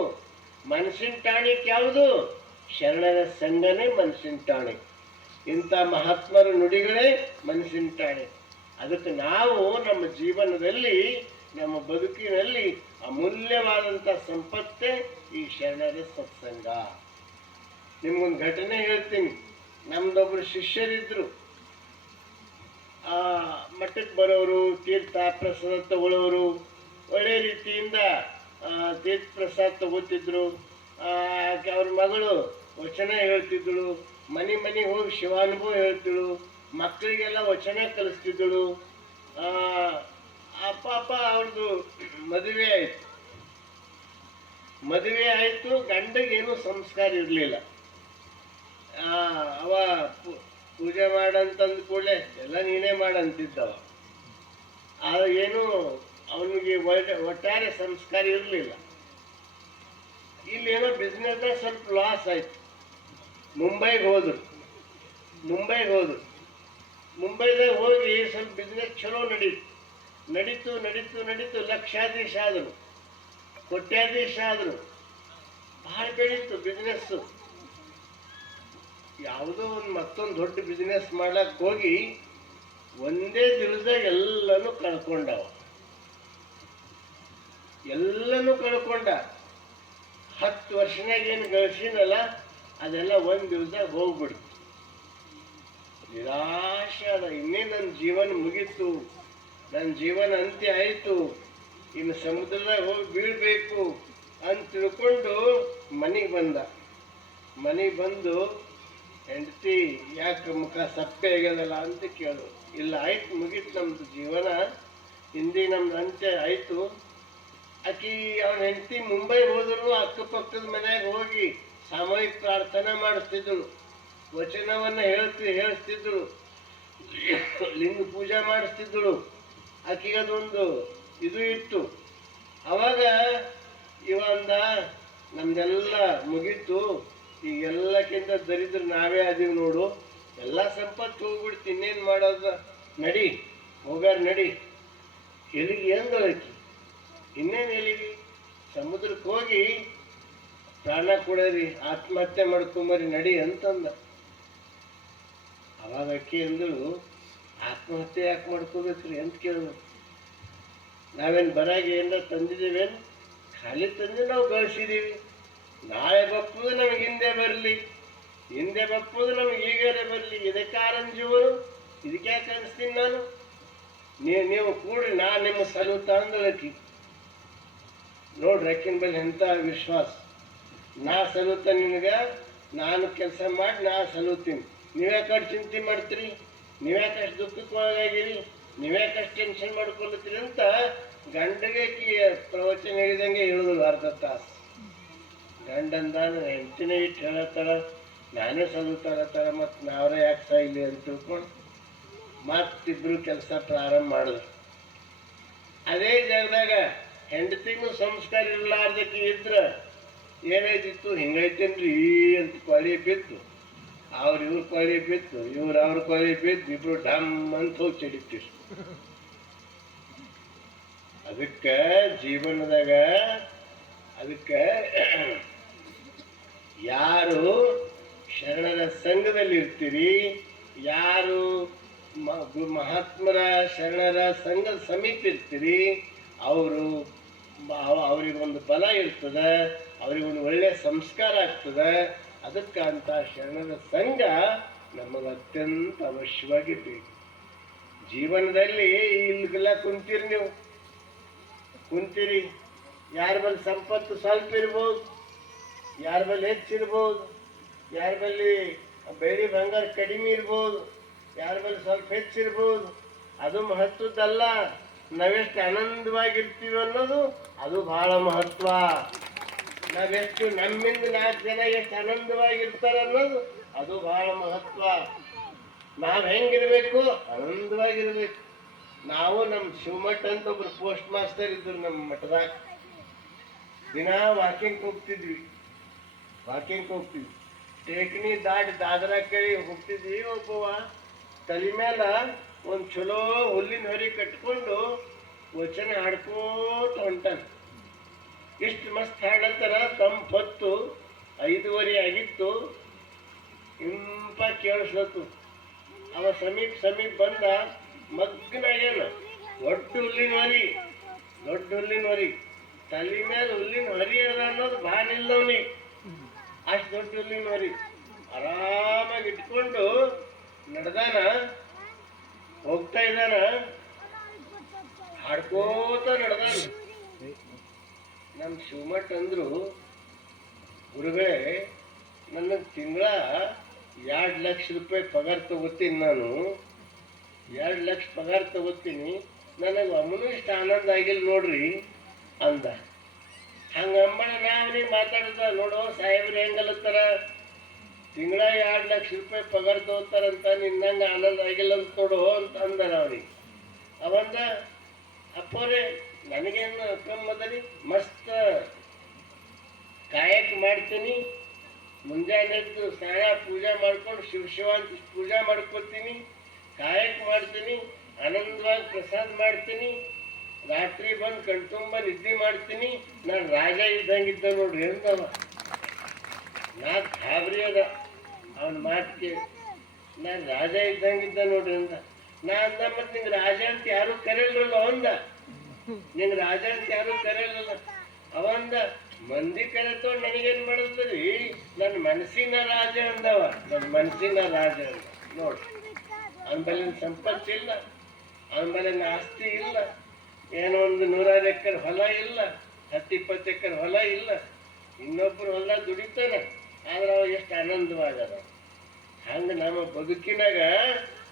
ಮನಸ್ಸಿನ ಟಾನಿಕ್ ಯಾವುದು? ಶರಣರ ಸಂಘನೇ ಮನಸ್ಸಿನ ಟಾನಿಕ್. ಇಂಥ ಮಹಾತ್ಮರ ನುಡಿಗಳೇ ಮನಸ್ಸಿನ ಟಾನಿಕ್. ಅದಕ್ಕೆ ನಾವು ನಮ್ಮ ಜೀವನದಲ್ಲಿ, ನಮ್ಮ ಬದುಕಿನಲ್ಲಿ ಅಮೂಲ್ಯವಾದಂಥ ಸಂಪತ್ತೇ ಈ ಶರಣರ ಸತ್ಸಂಗ. ನಿಮ್ಗೊಂದು ಘಟನೆ ಹೇಳ್ತೀನಿ. ನಮ್ದೊಬ್ರು ಶಿಷ್ಯರಿದ್ರು, ಮಠಕ್ಕೆ ಬರೋರು, ತೀರ್ಥ ಪ್ರಸಾದ ತಗೊಳ್ಳೋರು, ಒಳ್ಳೆ ರೀತಿಯಿಂದ ತೀರ್ಥ ಪ್ರಸಾದ ತಗೋತಿದ್ರು. ಅವ್ರ ಮಗಳು ವಚನ ಹೇಳ್ತಿದ್ದಳು, ಮನೆಗೆ ಹೋಗಿ ಶಿವಾನುಭವ ಹೇಳ್ತಿಳು, ಮಕ್ಕಳಿಗೆಲ್ಲ ವಚನ ಕಲಿಸ್ತಿದ್ದಳು. ಅಪ್ಪ ಅವ್ರದ್ದು ಮದುವೆ ಆಯಿತು. ಗಂಡಗೇನು ಸಂಸ್ಕಾರ ಇರಲಿಲ್ಲ. ಅವ ಪೂಜೆ ಮಾಡಂತಂದ ಕೂಡಲೇ ಎಲ್ಲ ನೀನೇ ಮಾಡಂತಿದ್ದವ. ಏನು ಅವನಿಗೆ ಒಟ್ಟಾರೆ ಸಂಸ್ಕಾರ ಇರಲಿಲ್ಲ. ಇಲ್ಲೇನೋ ಬಿಸ್ನೆಸ್ದಾಗ ಸ್ವಲ್ಪ ಲಾಸ್ ಆಯ್ತು. ಮುಂಬೈಗೆ ಹೋದ್ರು. ಮುಂಬೈದಾಗ ಹೋಗಿ ಸ್ವಲ್ಪ ಬಿಸ್ನೆಸ್ ಚಲೋ ನಡೀತು. ಲಕ್ಷಾಧೀಶ ಆದರು, ಕೋಟ್ಯಾಧೀಶ ಆದರು. ಭಾಳ ಬೆಳೀತು ಬಿಸ್ನೆಸ್ಸು. ಯಾವುದೋ ಒಂದು ಮತ್ತೊಂದು ದೊಡ್ಡ ಬಿಸ್ನೆಸ್ ಮಾಡಕ್ಕೆ ಹೋಗಿ ಒಂದೇ ದಿವಸದಾಗ ಎಲ್ಲನೂ ಕಳ್ಕೊಂಡ. 10 ವರ್ಷನಾಗ ಏನು ಗಳಿಸಿನಲ್ಲ ಅದೆಲ್ಲ ಒಂದು ದಿವಸದಾಗ ಹೋಗ್ಬಿಡ್ತು. ನಿರಾಶೆ ಅದ. ಇನ್ನೇ ನನ್ನ ಜೀವನ ಮುಗೀತು, ನನ್ನ ಜೀವನ ಅಂತ್ಯ ಆಯಿತು, ಇನ್ನು ಸಮುದ್ರದಾಗ ಹೋಗಿ ಬೀಳಬೇಕು ಅಂತ ತಿಳ್ಕೊಂಡು ಮನೆಗೆ ಬಂದು ಹೆಂಡತಿ ಯಾಕೆ ಮುಖ ಸಪ್ಪೆ ಆಗ್ಯದಲ್ಲ ಅಂತ ಕೇಳು. ಇಲ್ಲ, ಆಯ್ತು, ಮುಗೀತು ನಮ್ದು ಜೀವನ, ಹಿಂದಿ ನಮ್ದು ಅಂತ್ಯ ಆಯಿತು. ಆಕಿ ಅವನ ಹೆಂಡತಿ ಮುಂಬೈಗೆ ಹೋದ್ರು ಅಕ್ಕಪಕ್ಕದ ಮನ್ಯಾಗ ಹೋಗಿ ಸಾಮೂಹಿಕ ಪ್ರಾರ್ಥನಾ ಮಾಡಿಸ್ತಿದ್ದಳು, ವಚನವನ್ನು ಹೇಳಿಸ್ತಿದ್ದಳು, ಲಿಂಗ ಪೂಜೆ ಮಾಡಿಸ್ತಿದ್ದಳು. ಆಕೆಗೆ ಅದೊಂದು ಇದು ಇತ್ತು. ಅವಾಗ ಇವಂದ ನಮ್ದೆಲ್ಲ ಮುಗೀತು, ಈಗೆಲ್ಲಕ್ಕಿಂತ ದರಿದ್ರ ನಾವೇ ಅದೀವಿ ನೋಡು, ಎಲ್ಲ ಸಂಪತ್ತು ಹೋಗ್ಬಿಡ್ತು, ಇನ್ನೇನು ಮಾಡೋದು, ನಡಿ ನಡಿ. ಎಲ್ಲಿಗೆ ಎಂದಳಕಿ? ಇನ್ನೇನು ಎಲ್ಲಿಗೆ? ಸಮುದ್ರಕ್ಕೆ ಹೋಗಿ ಪ್ರಾಣ ಕೊಡರಿ, ಆತ್ಮಹತ್ಯೆ ಮಾಡ್ಕೊಂಬರಿ ನಡಿ ಅಂತಂದ. ಅವಾಗ ಅಕ್ಕಿ ಅಂದಳು, ಆತ್ಮಹತ್ಯೆ ಯಾಕೆ ಮಾಡ್ಕೋಬೇಕ್ರಿ ಅಂತ ಕೇಳಿದ್ರು. ನಾವೇನು ಬರಾಗಿ ಏನಾರ ತಂದಿದ್ದೀವೇನು? ಖಾಲಿ ತಂದು ನಾವು ಗಳಿಸಿದ್ದೀವಿ. ನಾಳೆ ಬಪ್ಪುದು ನಮಗೆ ಹಿಂದೆ ಬರಲಿ ನಮಗೆ ಈಗಾರೆ ಬರಲಿ. ಇದಕ್ಕಾರಂಜುವರು, ಇದಕ್ಕೆ ಯಾಕೆ ಅನಿಸ್ತೀನಿ ನಾನು? ನೀವು ಕೂಡ್ರಿ, ನಾನು ನಿಮ್ಮ ಸಲೂತ ಅಂದಳಕಿ. ನೋಡ್ರಿ ಅಕ್ಕಿನ ಬಲ್ಲಿ ಎಂಥ ವಿಶ್ವಾಸ. ನಾ ಸಲೂತ ನಿನಗೆ, ನಾನು ಕೆಲಸ ಮಾಡಿ ನಾ ಸಲೂತೀನಿ, ನೀವ್ಯಾಕೆ ಚಿಂತೆ ಮಾಡ್ತೀರಿ, ನೀವ್ಯಾಕೆ ಅಷ್ಟು ದುಃಖಕ್ಕೆ ಒಳಗಾಗಿರಿ, ನೀವ್ಯಾಕಷ್ಟು ಟೆನ್ಷನ್ ಮಾಡ್ಕೊಳ್ತೀರಿ ಅಂತ ಗಂಡಗೆ ಪ್ರವಚನ ಹೇಳಿದಂಗೆ ಹೇಳಿದ್ರು. ಅರ್ಧ ತಾಸು ಗಂಡಂದ ಹೆಂಡತಿನೇ ಇಟ್ಟು ಹೇಳತ್ತಾರ, ನಾನೇ ಸಲುತ್ತಾರತ್ತಾರ, ಮತ್ತು ನಾವರೇ ಯಾಕೆ ಸಾಯಿಲಿ ಅಂತ ತಿಳ್ಕೊಂಡು ಮತ್ತಿಬ್ರು ಕೆಲಸ ಪ್ರಾರಂಭ ಮಾಡಿದ್ರು. ಅದೇ ಜಾಗದಾಗ ಹೆಂಡತಿಗೂ ಸಂಸ್ಕಾರ ಇರಲಾರ್ದಕ್ಕೆ ಇದ್ರೆ ಏನಾಯ್ತಿತ್ತು, ಹಿಂಗೈತೇನ್ರಿ ಅಂತ ಕೊಳಿ ಬಿತ್ತು, ಇವ್ರ ಕೊಳಿ ಬಿತ್ತು, ಅವ್ರ ಕೊಳಿ ಬಿದ್ದು ಇಬ್ರು ಡಮ್ ಅಂತ ಹೋಗಿ ಚಡಿತೀರಿ. ಅದಕ್ಕೆ ಜೀವನದಾಗ ಯಾರು ಶರಣರ ಸಂಘದಲ್ಲಿ ಇರ್ತೀರಿ, ಯಾರು ಮಹಾತ್ಮರ ಶರಣರ ಸಂಘದ ಸಮೀಪ ಇರ್ತೀರಿ, ಅವರಿಗೊಂದು ಬಲ ಇರ್ತದೆ, ಅವರಿಗೊಂದು ಒಳ್ಳೆಯ ಸಂಸ್ಕಾರ ಆಗ್ತದೆ. ಅದಕ್ಕಂತ ಶರಣರ ಸಂಘ ನಮಗೆ ಅತ್ಯಂತ ಅವಶ್ಯವಾಗಿ ಬೇಕು. ಜೀವನದಲ್ಲಿ ಇಲ್ಲೆಲ್ಲ ಕುಂತೀರಿ, ಯಾರ ಬಳಿ ಸಂಪತ್ತು ಸ್ವಲ್ಪ ಇರ್ಬೋದು, ಯಾರ ಬಳಿ ಹೆಚ್ಚಿರ್ಬೋದು, ಯಾರ ಬಳಿ ಬೆಳ್ಳಿ ಬಂಗಾರ ಕಡಿಮೆ ಇರ್ಬೋದು, ಯಾರ ಬಳಿ ಸ್ವಲ್ಪ ಹೆಚ್ಚಿರ್ಬೋದು. ಅದು ಮಹತ್ವದ್ದಲ್ಲ. ನಾವೆಷ್ಟು ಆನಂದವಾಗಿರ್ತೀವಿ ಅನ್ನೋದು ಅದು ಬಹಳ ಮಹತ್ವ. ನಾವೆಷ್ಟು ನಮ್ಮಿಂದ 4 ಜನ ಎಷ್ಟು ಆನಂದವಾಗಿರ್ತಾರೆ ಅನ್ನೋದು ಅದು ಬಹಳ ಮಹತ್ವ. ನಾವು ಹೆಂಗಿರ್ಬೇಕು? ಆನಂದವಾಗಿರ್ಬೇಕು. ನಾವು ನಮ್ಮ ಶಿವಮಠ ಅಂತ ಒಬ್ರು ಪೋಸ್ಟ್ ಮಾಸ್ಟರ್ ಇದ್ರು ನಮ್ಮ ಮಠದಾಗ. ದಿನ ವಾಕಿಂಗ್ ಹೋಗ್ತಿದ್ವಿ. ಟೇಕಣಿ ದಾಟಿ ದಾದರ ಕಡೆ ಹೋಗ್ತಿದ್ವಿ. ಒಬ್ಬವ ತಲೆ ಮೇಲೆ ಒಂದು ಚಲೋ ಹುಲ್ಲಿನ ಹೊರಿ ಕಟ್ಕೊಂಡು ವಚನ ಹಾಡ್ಕೋತ ಹೊಂಟಾನ. ಇಷ್ಟು ಮಸ್ತ್ ಹಾಡಂತಾರ. ತಂಪು ಹೊತ್ತು 5:30 ಆಗಿತ್ತು. ಇಂಪ ಕೇಳಿಸ್ಲತ್ತು. ಅವ ಸಮೀಪ ಬಂದ. ಮಗ್ನಾಗ್ಯಾನ. ದೊಡ್ಡ ಹುಲ್ಲಿನ ಹೊರಿ ತಲೆ ಮೇಲೆ ಹುಲ್ಲಿನ ಹೊರಿ ಅದ ಅನ್ನೋದು ಭಾಳ ಇಲ್ಲವನಿ. ಅಷ್ಟು ದೊಡ್ಡ ಹುಲ್ಲಿನ ಹೊರಿ ಆರಾಮಾಗಿ ಇಟ್ಕೊಂಡು ನಡೆದಾನ. ಹೋಗ್ತಾ ಇದ್ದಾನ. ಹಾಡ್ಕೋತ ನಡೆದಾನ. ನಮ್ಮ ಶಿವಮಠ ಅಂದ್ರು, ಗುರುಗಳೇ, ನನಗೆ ತಿಂಗಳ 2 ಲಕ್ಷ ರೂಪಾಯಿ ಪಗಾರ ತಗೋತೀನಿ. ನಾನು 2 ಲಕ್ಷ ಪಗಾರ ತಗೋತೀನಿ. ನನಗೆ ಅಮ್ಮನೂ ಇಷ್ಟ ಆನಂದ ಆಗಿಲ್ಲ ನೋಡ್ರಿ ಅಂದ. ಹಂಗಂಬಣ ನಾವನಿಗೆ ಮಾತಾಡ್ದ. ನೋಡೋ ಸಾಹೇಬ್ರು ಹೆಂಗಲ್ಲತ್ತಾರ, ತಿಂಗಳ 2 ಲಕ್ಷ ರೂಪಾಯಿ ಪಗಾರ ತಗೋತಾರಂತ, ನಿನ್ನಂಗೆ ಆನಂದ ಆಗಿಲ್ಲ ಅಂತ ನೋಡು ಅಂತ ಅಂದಾರ ಅವ್ರಿಗೆ. ಅವಂದ, ಅಪ್ಪೋರೆ ನನಗೇನು ಕಮ್ಮದರಿ, ಮಸ್ತ್ ಕಾಯಕ ಮಾಡ್ತೀನಿ. ಮುಂಜಾನೆ ಎದ್ದು ಸ್ನಾನ ಪೂಜೆ ಮಾಡ್ಕೊಂಡು ಶಿವ ಅಂತ ಪೂಜೆ ಮಾಡ್ಕೊತೀನಿ. ಕಾಯಕ ಮಾಡ್ತೀನಿ. ಆನಂದವಾಗಿ ಪ್ರಸಾದ ಮಾಡ್ತೀನಿ. ರಾತ್ರಿ ಬಂದು ಕಣ್ತುಂಬ ನಿದ್ದೆ ಮಾಡ್ತೀನಿ. ನಾನು ರಾಜ ಇದ್ದಂಗಿದ್ದ ನೋಡ್ರಿ ಅಂದವ. ನಾ ಗಾಬರಿ ಅದ ಅವನ ಮಾತಿಗೆ. ನಾನು ರಾಜ ಇದ್ದಂಗಿದ್ದ ನೋಡ್ರಿ ಅಂದ. ನಾ ಅಂದ, ಮತ್ತೆ ನಿಂಗೆ ರಾಜ ಅಂತ ಯಾರು ಕರೆಯಲ್ಲ ಅಂದ. ನಿಂಗೆ ರಾಜ ಅಂತ ಯಾರು ಕರೆಯಲ್ಲ ಅವಂದ. ಮಂದಿ ಕರೆತೋ ನನಗೇನ್ ಮಾಡುತ್ತರಿ, ನನ್ನ ಮನಸ್ಸಿನ ರಾಜ ಅಂದವ. ನನ್ನ ಮನಸ್ಸಿನ ರಾಜ ಅಂದ. ನೋಡ್ರಿ, ಅವನ ಬಲ್ಲಿ ಸಂಪತ್ತಿಲ್ಲ, ಅವನ ಬಲ್ಲಿ ಆಸ್ತಿ ಇಲ್ಲ, ಏನೋ ಒಂದು 100 ಎಕರೆ ಹೊಲ ಇಲ್ಲ, 10-20 ಎಕರೆ ಹೊಲ ಇಲ್ಲ. ಇನ್ನೊಬ್ಬರು ಹೊಲ ದುಡಿತಾನೆ, ಆದ್ರೆ ಅವ ಎಷ್ಟು ಆನಂದವಾಗದ. ಹಂಗೆ ನಮ್ಮ ಬದುಕಿನಾಗ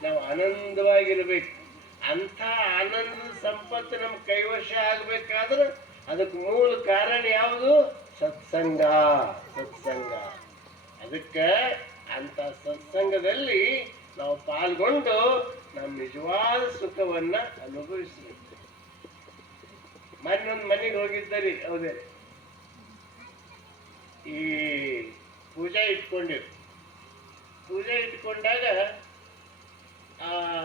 ನಾವು ಆನಂದವಾಗಿರ್ಬೇಕು. ಅಂಥ ಆನಂದದ ಸಂಪತ್ತು ನಮ್ಮ ಕೈವಶ ಆಗ್ಬೇಕಾದ್ರೆ ಅದಕ್ಕೆ ಮೂಲ ಕಾರಣ ಯಾವುದು? ಸತ್ಸಂಗ. ಅದಕ್ಕೆ ಅಂಥ ಸತ್ಸಂಗದಲ್ಲಿ ನಾವು ಪಾಲ್ಗೊಂಡು ನಮ್ಮ ನಿಜವಾದ ಸುಖವನ್ನ ಅನುಭವಿಸಬೇಕು. ಮೊನ್ನೊಂದು ಮನೆಗೆ ಹೋಗಿದ್ದರಿ. ಹೌದೇ, ಈ ಪೂಜೆ ಇಟ್ಕೊಂಡಾಗ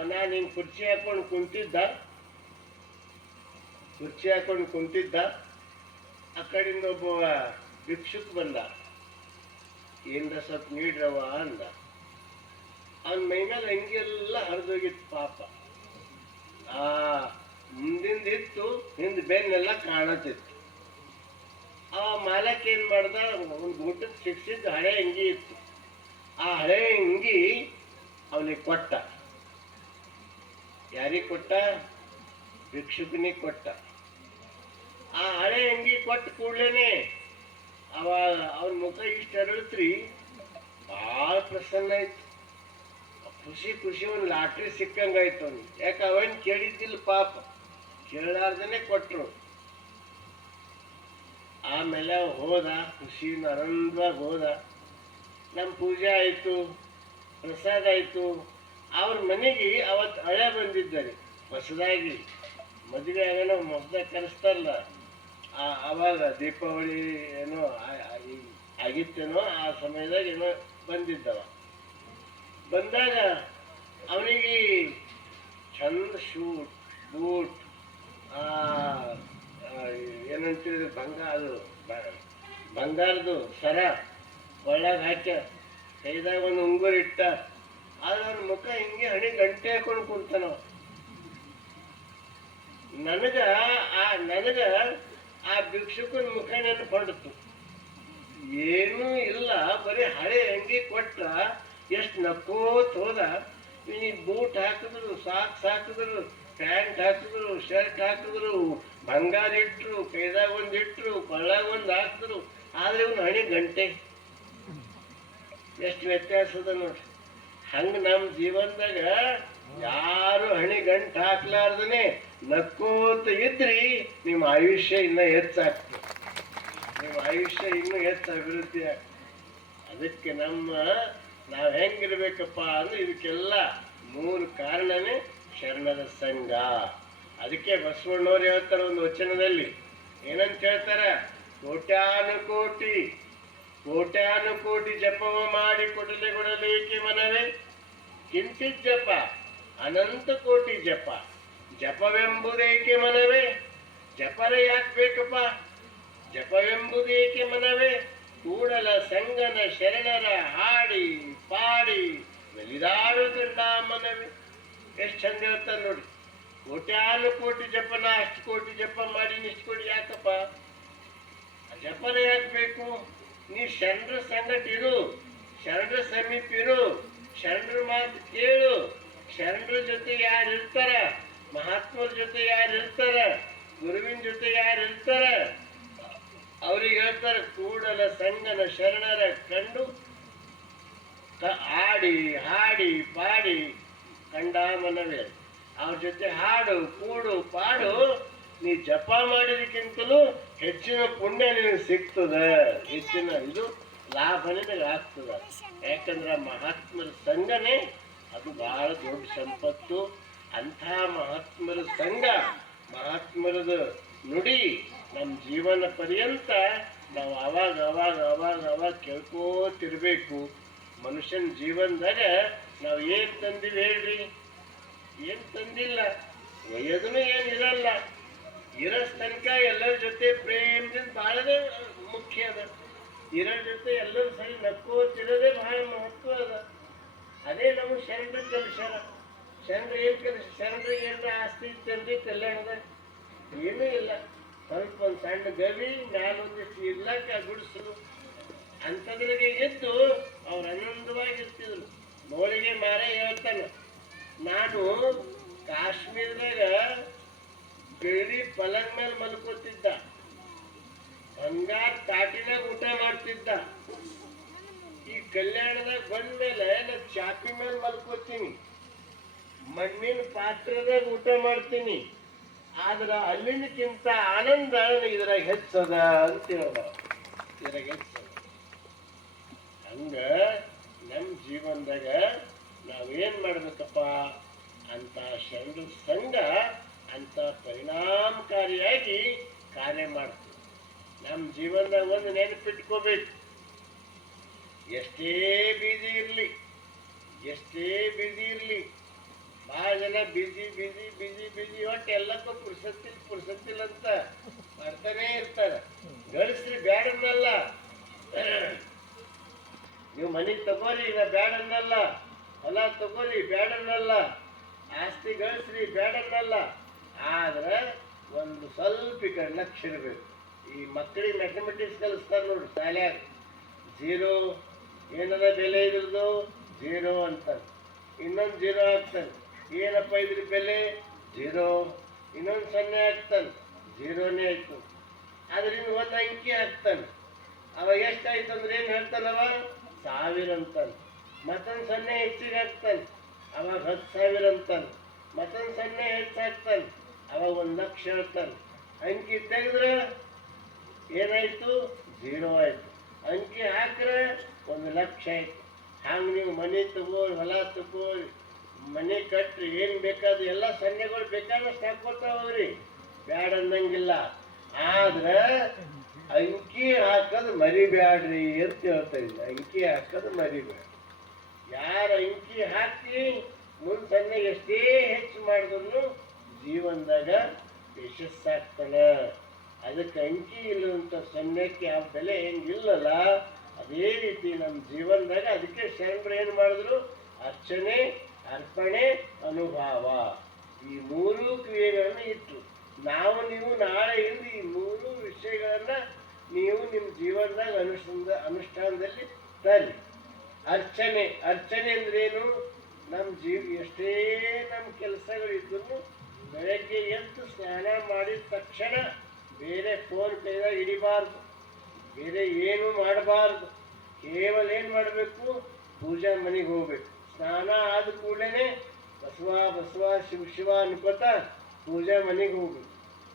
ನಾನು ಹಿಂಗೆ ಕುರ್ಚಿ ಹಾಕೊಂಡು ಕುಂತಿದ್ದ. ಆ ಕಡೆಯಿಂದ ಒಬ್ಬ ಭಿಕ್ಷುಕ್ ಬಂದ. ಏನ್ರ ಸ್ವಲ್ಪ ನೀಡ್ರವ ಅಂದ. ಅವನ ಮೈ ಮೇಲೆ ಹಂಗೆಲ್ಲ ಹರಿದೋಗಿತ್ತು ಪಾಪ. ಮುಂದಿಂದ ಇತ್ತು, ಹಿಂದೆ ಬೆನ್ನೆಲ್ಲ ಕಾಣತಿತ್ತು. ಆ ಮಾಲಕ್ ಏನ್ ಮಾಡ್ದ, ಒಂದು ಊಟಕ್ಕೆ ಸಿಕ್ಸಿದ್ದು ಹಳೆ ಅಂಗಿ ಇತ್ತು. ಆ ಹಳೆ ಅಂಗಿ ಅವನಿಗೆ ಕೊಟ್ಟ. ಯಾರಿಗೆ ಕೊಟ್ಟ? ಭಿಕ್ಷುಕನಿಗೆ ಕೊಟ್ಟ. ಆ ಹಳೆ ಅಂಗಿ ಕೊಟ್ಟ ಕೂಡ್ಲೇನೆ ಅವನ ಮುಖ ಇಷ್ಟ ಅರಳತ್ರಿ. ಭಾಳ ಪ್ರಸನ್ನ ಆಯ್ತು. ಖುಷಿ ಒಂದು ಲಾಟ್ರಿ ಸಿಕ್ಕಂಗಾಯ್ತು ಅವ್ನಿಗೆ. ಯಾಕೆ ಅವನ್ ಕೇಳಿದ್ದಿಲ್ಲ ಪಾಪ, ಕೇಳಾರ್ದನೆ ಕೊಟ್ರು. ಆಮೇಲೆ ಹೋದ, ಖುಷಿಯಿಂದ ಆನಂದವಾಗಿ ಹೋದ. ನಮ್ಮ ಪೂಜೆ ಆಯ್ತು, ಪ್ರಸಾದ ಆಯ್ತು. ಅವ್ರ ಮನೆಗೆ ಅವತ್ತು ಹಳೆ ಬಂದಿದ್ದಾರೆ. ಹೊಸದಾಗಿ ಮದುವೆ ಆಗೇನೋ ಹೊಸದಾಗಿ ಕರೆಸ್ತಾರಲ್ಲ, ಆವಾಗ ದೀಪಾವಳಿ ಏನೋ ಆಗಿತ್ತೇನೋ, ಆ ಸಮಯದಾಗ ಏನೋ ಬಂದಿದ್ದವ. ಬಂದಾಗ ಅವನಿಗೆ ಚಂದ ಶೂಟ್ ಬೂಟ್, ಏನಂತಿದ್ರು ಬಂಗಾರದು ಸರ ಒಳಗೆ ಹಾಕ್ಯ, ಕೈದಾಗ ಒಂದು ಉಂಗುರ ಇಟ್ಟ. ಆದ್ರೆ ಅವ್ನ ಮುಖ ಹಿಂಗೆ ಹಣಿ ಗಂಟೆ ಹಾಕೊಂಡು ಕುಂತಾನವ. ನನಗ ಆ ಭಿಕ್ಷುಕನ ಮುಖ ನೆನಪಡ್ತು. ಏನೂ ಇಲ್ಲ, ಬರೀ ಹಳೆ ಅಂಗಿ ಕೊಟ್ಟ. ಎಷ್ಟು ನಕ್ಕೋತ್ ಹೋದ. ಈ ಬೂಟ್ ಹಾಕಿದ್ರು, ಸಾಕ್ಸ್ ಹಾಕಿದ್ರು, ಪ್ಯಾಂಟ್ ಹಾಕಿದ್ರು, ಶರ್ಟ್ ಹಾಕಿದ್ರು, ಬಂಗಾರ ಇಟ್ರು, ಕೈದಾಗ ಒಂದು ಇಟ್ರು, ಕೊಳ್ಳಾಗ ಒಂದು ಹಾಕಿದ್ರು. ಆದ್ರೆ ಇವನು ಹಣಿ ಗಂಟೆ. ಎಷ್ಟು ವ್ಯತ್ಯಾಸದ ನೋಡ್ರಿ. ಹಂಗ ನಮ್ಮ ಜೀವನದಾಗ ಯಾರು ಹಣಿ ಗಂಟು ಹಾಕ್ಲಾರ್ದನೆ ನಕ್ಕೋತ ಇದ್ರಿ ನಿಮ್ಮ ಆಯುಷ್ಯ ಇನ್ನೂ ಹೆಚ್ಚಾಗ್ತದೆ, ನಿಮ್ಮ ಆಯುಷ್ಯ ಇನ್ನೂ ಹೆಚ್ಚು ಅಭಿವೃದ್ಧಿ ಆಗ್ತದೆ. ಅದಕ್ಕೆ ನಾವು ಹೆಂಗಿರ್ಬೇಕಪ್ಪ ಅಂದ್ರೆ ಇದಕ್ಕೆಲ್ಲ ಮೂಲ ಕಾರಣನೇ ಶರಣರ ಸಂಘ. ಅದಕ್ಕೆ ಬಸವಣ್ಣವ್ರು ಹೇಳ್ತಾರೆ ಒಂದು ವಚನದಲ್ಲಿ, ಏನಂತ ಹೇಳ್ತಾರೆ, ಕೋಟ್ಯಾನುಕೋಟಿ ಕೋಟ್ಯಾನುಕೋಟಿ ಜಪವ ಮಾಡಿ ಕೊಡಲೇಕೆ ಮನವೇ, ಕಿಂಚಿತ್ ಜಪ ಅನಂತ ಕೋಟಿ ಜಪ, ಜಪವೆಂಬುದೇಕೆ ಮನವೇ. ಜಪರ ಯಾಕೆ ಬೇಕಪ್ಪ, ಜಪವೆಂಬುದೇಕೆ ಮನವೇ, ಕೂಡಲ ಸಂಗನ ಶರಣರ ಹಾಡಿ ಪಾಡಿ ವೆಲಿದಾಡುತ್ತಿಲ್ಲ ಮನವೇ. ಎಷ್ಟು ಚಂದ ಹೇಳ್ತಾರೆ ನೋಡಿ. ಕೋಟ್ಯಾನುಕೋಟಿ ಜಪನ ಅಷ್ಟು ಕೋಟಿ ಜಪ ಮಾಡಿ ಇಷ್ಟು ಕೋಟಿ ಯಾಕಪ್ಪ, ಜಪನ ಯಾಕೆ ಬೇಕು? ನೀ ಶರಣರ ಸಂಗಟ ಇರು, ಶರಣರ ಸಮೀಪ ಇರು, ಶರಣರ ಮಾತು ಕೇಳು. ಶರಣರ ಜೊತೆ ಯಾರು ಇರ್ತಾರ, ಮಹಾತ್ಮರ ಜೊತೆ ಯಾರು ಇರ್ತಾರ, ಗುರುವಿನ ಜೊತೆ ಯಾರು ಇರ್ತಾರ, ಅವ್ರಿಗೆ ಹೇಳ್ತಾರೆ ಕೂಡಲ ಸಂಗನ ಶರಣರ ಕಂಡು ಹಾಡಿ ಹಾಡಿ ಪಾಡಿ ಕಂಡ ಮನವೇ. ಅವ್ರ ಜೊತೆ ಹಾಡು ಕೂಡು ಪಾಡು, ನೀ ಜಪ ಮಾಡಿದಕ್ಕಿಂತಲೂ ಹೆಚ್ಚಿನ ಪುಣ್ಯ ನಿನಗೆ ಸಿಗ್ತದ, ಹೆಚ್ಚಿನ ಇದು ಲಾಭ ನಿನಗೆ ಆಗ್ತದ. ಯಾಕಂದ್ರೆ ಮಹಾತ್ಮರ ಸಂಘನೇ ಅದು ಬಹಳ ದೊಡ್ಡ ಸಂಪತ್ತು. ಅಂಥ ಮಹಾತ್ಮರ ಸಂಘ, ಮಹಾತ್ಮರದ ನುಡಿ ನಮ್ಮ ಜೀವನ ಪರ್ಯಂತ ನಾವು ಅವಾಗ ಅವಾಗ ಅವಾಗ ಅವಾಗ ಕೇಳ್ಕೋತಿರ್ಬೇಕು. ಮನುಷ್ಯನ ಜೀವನದಾಗ ನಾವು ಏನು ತಂದಿವಿ ಹೇಳ್ರಿ? ಏನು ತಂದಿಲ್ಲ, ಒಯ್ಯೋದೂ ಏನಿರಲ್ಲ. ಇರೋ ತನಕ ಎಲ್ಲರ ಜೊತೆ ಪ್ರೇಮದಿಂದ ಬಾಳದೇ ಮುಖ್ಯ ಅದ. ಇರೋ ಜೊತೆ ಎಲ್ಲರೂ ಸರಿ ನಕ್ಕೋತಿರೋದೇ ಬಹಳ ಮಹತ್ವ ಅದ. ಅದೇ ನಮಗೆ ಶರಣರ ಕೆಲಸ. ಶರಣರು ಏನು ಕೆಲಸ? ಶರಣರಿಗೆ ಏನಾರ ಆಸ್ತಿ ಇತ್ತಂದ್ರೆ ಕಲ್ಯಾಣದಾಗ ಏನೂ ಇಲ್ಲ. ಸ್ವಲ್ಪ ಒಂದು ಸಣ್ಣ ಗವಿ, ಮ್ಯಾಲೊಂದಿಷ್ಟು ಇರ್ಲಾಕ ಗುಡಿಸಲು ಅಂಥದ್ರಿಗೆ ಇದ್ದು ಅವ್ರು ಆನಂದವಾಗಿರ್ತಿದ್ರು. ಮೋಳಿಗೆ ಮಾರೇ ಹೇಳ್ತಾನೆ, ನಾನು ಕಾಶ್ಮೀರದಾಗ ಬೆಳ್ಳಿ ಪಲಂಗ್ ಮೇಲೆ ಮಲ್ಕೋತಿದ್ದ, ಬಂಗಾರ ತಾಟಿನಾಗ ಊಟ ಮಾಡ್ತಿದ್ದ. ಈ ಕಲ್ಯಾಣದಾಗ ಬಂದ್ಮೇಲೆ ನಾನು ಚಾಪಿ ಮೇಲೆ ಮಲ್ಕೋತೀನಿ, ಮಣ್ಣಿನ ಪಾತ್ರದಾಗ ಊಟ ಮಾಡ್ತೀನಿ. ಆದ್ರೆ ಅಲ್ಲಿನಕ್ಕಿಂತ ಆನಂದ ಇದ್ರಾಗ ಹೆಚ್ಚದ ಅಂತ ಹೇಳ್ದ. ಇದ್ರಾಗ ಹೆಚ್ಚದ. ಹಂಗ ನಮ್ಮ ಜೀವನದಾಗ ನಾವೇನ್ ಮಾಡ್ಬೇಕಪ್ಪ ಅಂತ ಶರಣ ಸಂಘ ಅಂತ ಪರಿಣಾಮಕಾರಿಯಾಗಿ ಕಾರ್ಯ ಮಾಡ್ತೀವಿ. ನಮ್ಮ ಜೀವನದಾಗ ಒಂದು ನೆನಪಿಟ್ಕೋಬೇಕು, ಎಷ್ಟೇ ಬಿಜಿ ಇರಲಿ, ಎಷ್ಟೇ ಬಿಜಿ ಇರಲಿ, ಭಾಳ ಜನ ಬಿಜಿ ಬಿಜಿ ಬಿಜಿ ಬಿಜಿ ಒಟ್ಟು ಎಲ್ಲಕ್ಕೂ ಪುರ್ಸತ್ತಿಲ್ಲ ಅಂತ ಮಾಡ್ತಾನೇ ಇರ್ತಾರೆ. ಗಳಿಸ್ರಿ ಬ್ಯಾಡನ್ನಲ್ಲ, ನೀವು ಮನೆ ತಗೋರಿ ಈಗ ಬ್ಯಾಡನ್ನಲ್ಲ, ಹೊಲ ತಗೋರಿ ಬ್ಯಾಡನ್ನಲ್ಲ, ಆಸ್ತಿ ಗಳಿಸ್ರಿ ಬ್ಯಾಡನ್ನಲ್ಲ. ಆದ್ರೆ ಒಂದು ಸ್ವಲ್ಪ ಈ ಕಡೆ ಲಕ್ಷ್ಯ ಇರಬೇಕು. ಈ ಮಕ್ಕಳಿಗೆ ಮ್ಯಾಥಮೆಟಿಕ್ಸ್ ಕಲಿಸ್ತಾರೆ ನೋಡಿ ಶಾಲ್ಯಾಗ, ಜೀರೋ ಏನದ ಬೆಲೆ ಇದ್ರದ್ದು ಜೀರೋ ಅಂತಾನೆ, ಇನ್ನೊಂದು ಜೀರೋ ಆಗ್ತಾನೆ. ಏನಪ್ಪ ಇದ್ರ ಬೆಲೆ ಜೀರೋ, ಇನ್ನೊಂದು 0 ಆಗ್ತಾನೆ, ಜೀರೋನೇ ಆಯ್ತು. ಆದ್ರೆ ಇನ್ನು ಒಂದು ಅಂಕಿ ಹಾಕ್ತಾನೆ, ಅವಾಗ ಎಷ್ಟಾಯ್ತು ಅಂದ್ರೆ ಏನು ಹೇಳ್ತಾನವ 1000 ಅಂತಾನೆ. ಮತ್ತೊಂದು 0 ಹೆಚ್ಚಿಗೆ ಹಾಕ್ತಾನೆ, ಅವಾಗ 10,000 ಅಂತಾನೆ. ಮತ್ತೊಂದು 0 ಹೆಚ್ಚು ಹಾಕ್ತಾನೆ, ಅವಾಗ 1,00,000 ಹೇಳ್ತಾನೆ. ಅಂಕಿ ತೆಗೆದ್ರೆ ಏನಾಯ್ತು? ಜೀರೋ ಆಯ್ತು. ಅಂಕಿ ಹಾಕ್ರೆ 1,00,000 ಆಯ್ತು. ಹಂಗೆ ನೀವು ಮನೆ ತಗೋರಿ, ಹೊಲ ತಗೋರಿ, ಮನೆ ಕಟ್ರಿ, ಏನು ಬೇಕಾದ ಎಲ್ಲ ಸನ್ನೆಗಳು ಬೇಕಾದಷ್ಟು ಹಾಕ್ಕೊತಾವ್ರಿ, ಬ್ಯಾಡ ಅನ್ನಂಗಿಲ್ಲ. ಆದ್ರೆ ಅಂಕಿ ಹಾಕೋದು ಮರಿಬ್ಯಾಡ್ರಿ ಅಂತ ಹೇಳ್ತಾ ಇದ್ದೆ. ಅಂಕಿ ಹಾಕೋದು ಮರಿಬೇಡ. ಯಾರ ಅಂಕಿ ಹಾಕಿ ಮುಂದೆ ಸನ್ನೆ ಎಷ್ಟೇ ಹೆಚ್ಚು ಮಾಡಿದ್ರು ಜೀವನದಾಗ ಯಶಸ್ಸಾಗ್ತಾನೆ. ಅದಕ್ಕೆ ಅಂಕಿ ಇಲ್ಲದಂಥ ಸನ್ನೆಕ್ಕೆ ಆ ಬೆಲೆ ಹೆಂಗಿಲ್ಲಲ್ಲ, ಅದೇ ರೀತಿ ನಮ್ಮ ಜೀವನದಾಗ ಅದಕ್ಕೆ ಶರಣರು ಏನು ಮಾಡಿದ್ರು? ಅರ್ಚನೆ, ಅರ್ಪಣೆ, ಅನುಭವ, ಈ 3 ಕ್ರಿಯೆಗಳನ್ನು ಇಟ್ಟು ನಾವು ನೀವು ನಾಳೆಯಿಂದ ಈ 3 ವಿಷಯಗಳನ್ನ ನೀವು ನಿಮ್ಮ ಜೀವನದಾಗ ಅನುಷ್ಠಾನದಲ್ಲಿ ತರ್ರಿ. ಅರ್ಚನೆ ಅಂದ್ರೇನು? ನಮ್ಮ ಎಷ್ಟೇ ನಮ್ಮ ಕೆಲಸಗಳಿದ್ರು ಬೆಳಗ್ಗೆ ಎದ್ದು ಸ್ನಾನ ಮಾಡಿದ ತಕ್ಷಣ ಬೇರೆ ಫೋನ್ ಪೇದಾಗ ಹಿಡಿಬಾರ್ದು, ಬೇರೆ ಏನು ಮಾಡಬಾರ್ದು. ಕೇವಲ ಏನು ಮಾಡಬೇಕು? ಪೂಜಾ ಮನೆಗೆ ಹೋಗ್ಬೇಕು. ಸ್ನಾನ ಆದ ಕೂಡಲೇ ಬಸವ ಬಸವ ಶಿವ ಶಿವ ಅನ್ಕೋತ ಪೂಜಾ ಮನೆಗೆ ಹೋಗಿ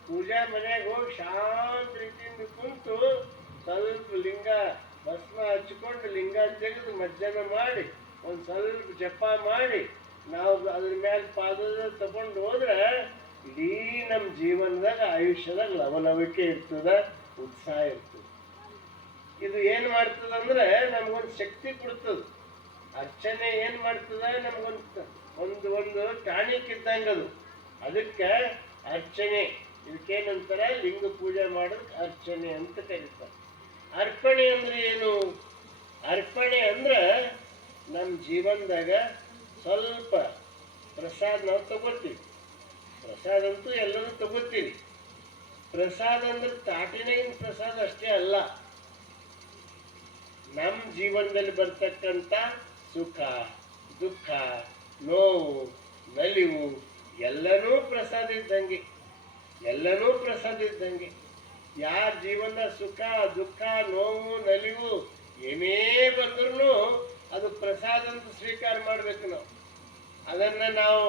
ಪೂಜಾ ಮನೆಗೆ ಹೋಗಿ ಶಾಂತ ರೀತಿಯಿಂದ ಕುಂತು ಸ್ವಲ್ಪ ಲಿಂಗ ಭಸ್ಮ ಹಚ್ಕೊಂಡು ಲಿಂಗ ತೆಗೆದು ಮಜ್ಜನ ಮಾಡಿ ಒಂದು ಸ್ವಲ್ಪ ಜಪ ಮಾಡಿ ನಾವು ಅದ್ರ ಮೇಲೆ ಪಾದದ ತಗೊಂಡು ಹೋದ್ರೆ ಇಡೀ ನಮ್ಮ ಜೀವನದಾಗ ಆಯುಷ್ಯದಾಗ ಲವಲವಿಕೆ ಇರ್ತದ, ಉತ್ಸಾಹ ಇರ್ತದೆ. ಇದು ಏನು ಮಾಡ್ತದಂದ್ರೆ ನಮ್ಗೊಂದು ಶಕ್ತಿ ಕೊಡ್ತದೆ. ಅರ್ಚನೆ ಏನು ಮಾಡ್ತದ, ನಮ್ಗೊಂದು ಒಂದು ಒಂದು ಟಾನಿಕ್ ಇದ್ದಂಗೆ ಅದು. ಅದಕ್ಕೆ ಅರ್ಚನೆ, ಇದಕ್ಕೇನಂತಾರೆ, ಲಿಂಗ ಪೂಜೆ ಮಾಡೋದಕ್ಕೆ ಅರ್ಚನೆ ಅಂತ ಕರೀತಾರೆ. ಅರ್ಪಣೆ ಅಂದ್ರೆ ಏನು? ಅರ್ಪಣೆ ಅಂದ್ರೆ ನಮ್ಮ ಜೀವನದಾಗ ಸ್ವಲ್ಪ ಪ್ರಸಾದ ನಾವು ತಗೋತೀವಿ. ಪ್ರಸಾದ ಅಂತೂ ಎಲ್ಲರೂ ತಗೋತೀವಿ. ಪ್ರಸಾದ ಅಂದ್ರೆ ತಾಟಿನಾಗಿನ ಪ್ರಸಾದ ಅಷ್ಟೇ ಅಲ್ಲ, ನಮ್ಮ ಜೀವನದಲ್ಲಿ ಬರ್ತಕ್ಕಂಥ ಸುಖ ದುಃಖ ನೋವು ನಲಿವು ಎಲ್ಲನೂ ಪ್ರಸಾದ ಇದ್ದಂಗೆ, ಎಲ್ಲನೂ ಪ್ರಸಾದ ಇದ್ದಂಗೆ. ಯಾರ ಜೀವನದ ಸುಖ ದುಃಖ ನೋವು ನಲಿವು ಏನೇ ಬಂದ್ರೂ ಅದು ಪ್ರಸಾದ ಅಂತ ಸ್ವೀಕಾರ ಮಾಡಬೇಕು ನಾವು. ಅದನ್ನು ನಾವು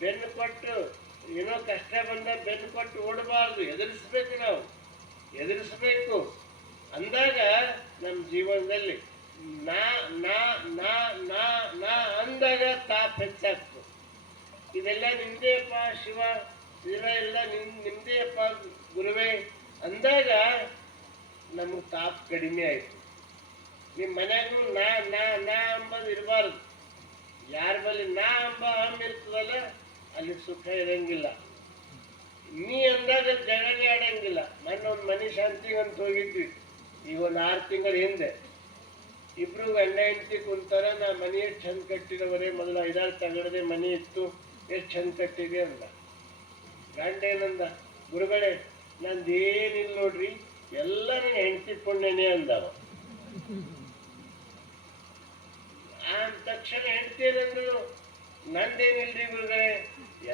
ಬೆನ್ನು ಕೊಟ್ಟು ಏನೋ ಕಷ್ಟ ಬಂದ ಬೆನ್ನು ಕೊಟ್ಟು ಓಡಬಾರ್ದು, ಎದುರಿಸ್ಬೇಕು. ನಾವು ಎದುರಿಸ್ಬೇಕು ಅಂದಾಗ ನಮ್ಮ ಜೀವನದಲ್ಲಿ ನಾ ನಾ ನಾ ನಾ ನಾ ಅಂದಾಗ ತಾಪ್ ಹೆಚ್ಚಾಗ್ತದೆ. ಇದೆಲ್ಲ ನಿಂದೇಪ್ಪ ಶಿವ, ಇದೆಲ್ಲ ನಿಮ್ದೇಪ್ಪ ಗುರುವೇ ಅಂದಾಗ ನಮಗೆ ತಾಪ್ ಕಡಿಮೆ ಆಯಿತು. ನಿಮ್ಮ ಮನ್ಯಾಗೂ ನಾ ನಾ ನಾ ಅಂಬದು ಇರಬಾರ್ದು. ಯಾರ ಬಳಿ ನಾ ಅಂಬ ಇರ್ತದಲ್ಲ ಅಲ್ಲಿ ಸುಖ ಇರಂಗಿಲ್ಲ. ನೀ ಅಂದಾಗ ಜಗಳನೇ ಆಡಂಗಿಲ್ಲ. ಮೊನ್ನೆ ಒಂದು ಮನೆ ಶಾಂತಿಗೆ ಅಂತ ಹೋಗಿದ್ವಿ, ಈಗ ಒಂದು 6 ತಿಂಗಳ ಹಿಂದೆ. ಇಬ್ರು ಗಂಡ ಹೆಂಡತಿ ಕುಂತಾರ. ನಾ ಮನೆ ಎಷ್ಟು ಚಂದ ಕಟ್ಟಿದವರೇ, ಮೊದಲು 5-6 ತಗಡದೆ ಮನೆ ಇತ್ತು, ಎಷ್ಟು ಚಂದ ಕಟ್ಟಿದೆ ಅಂದ. ಗಂಡ ಏನಂದ, ಗುರುಗಳೇ ನಂದೇನಿಲ್ಲ ನೋಡ್ರಿ, ಎಲ್ಲ ನನ್ನ ಹೆಂಡತಿ ಪುಣ್ಯನೇ ಅಂದವ. ಅಂದ ತಕ್ಷಣ ಹೆಂಡತಿ ಏನಂದ್ರು, ನಂದೇನಿಲ್ರಿ ಗುರುಗಳೇ,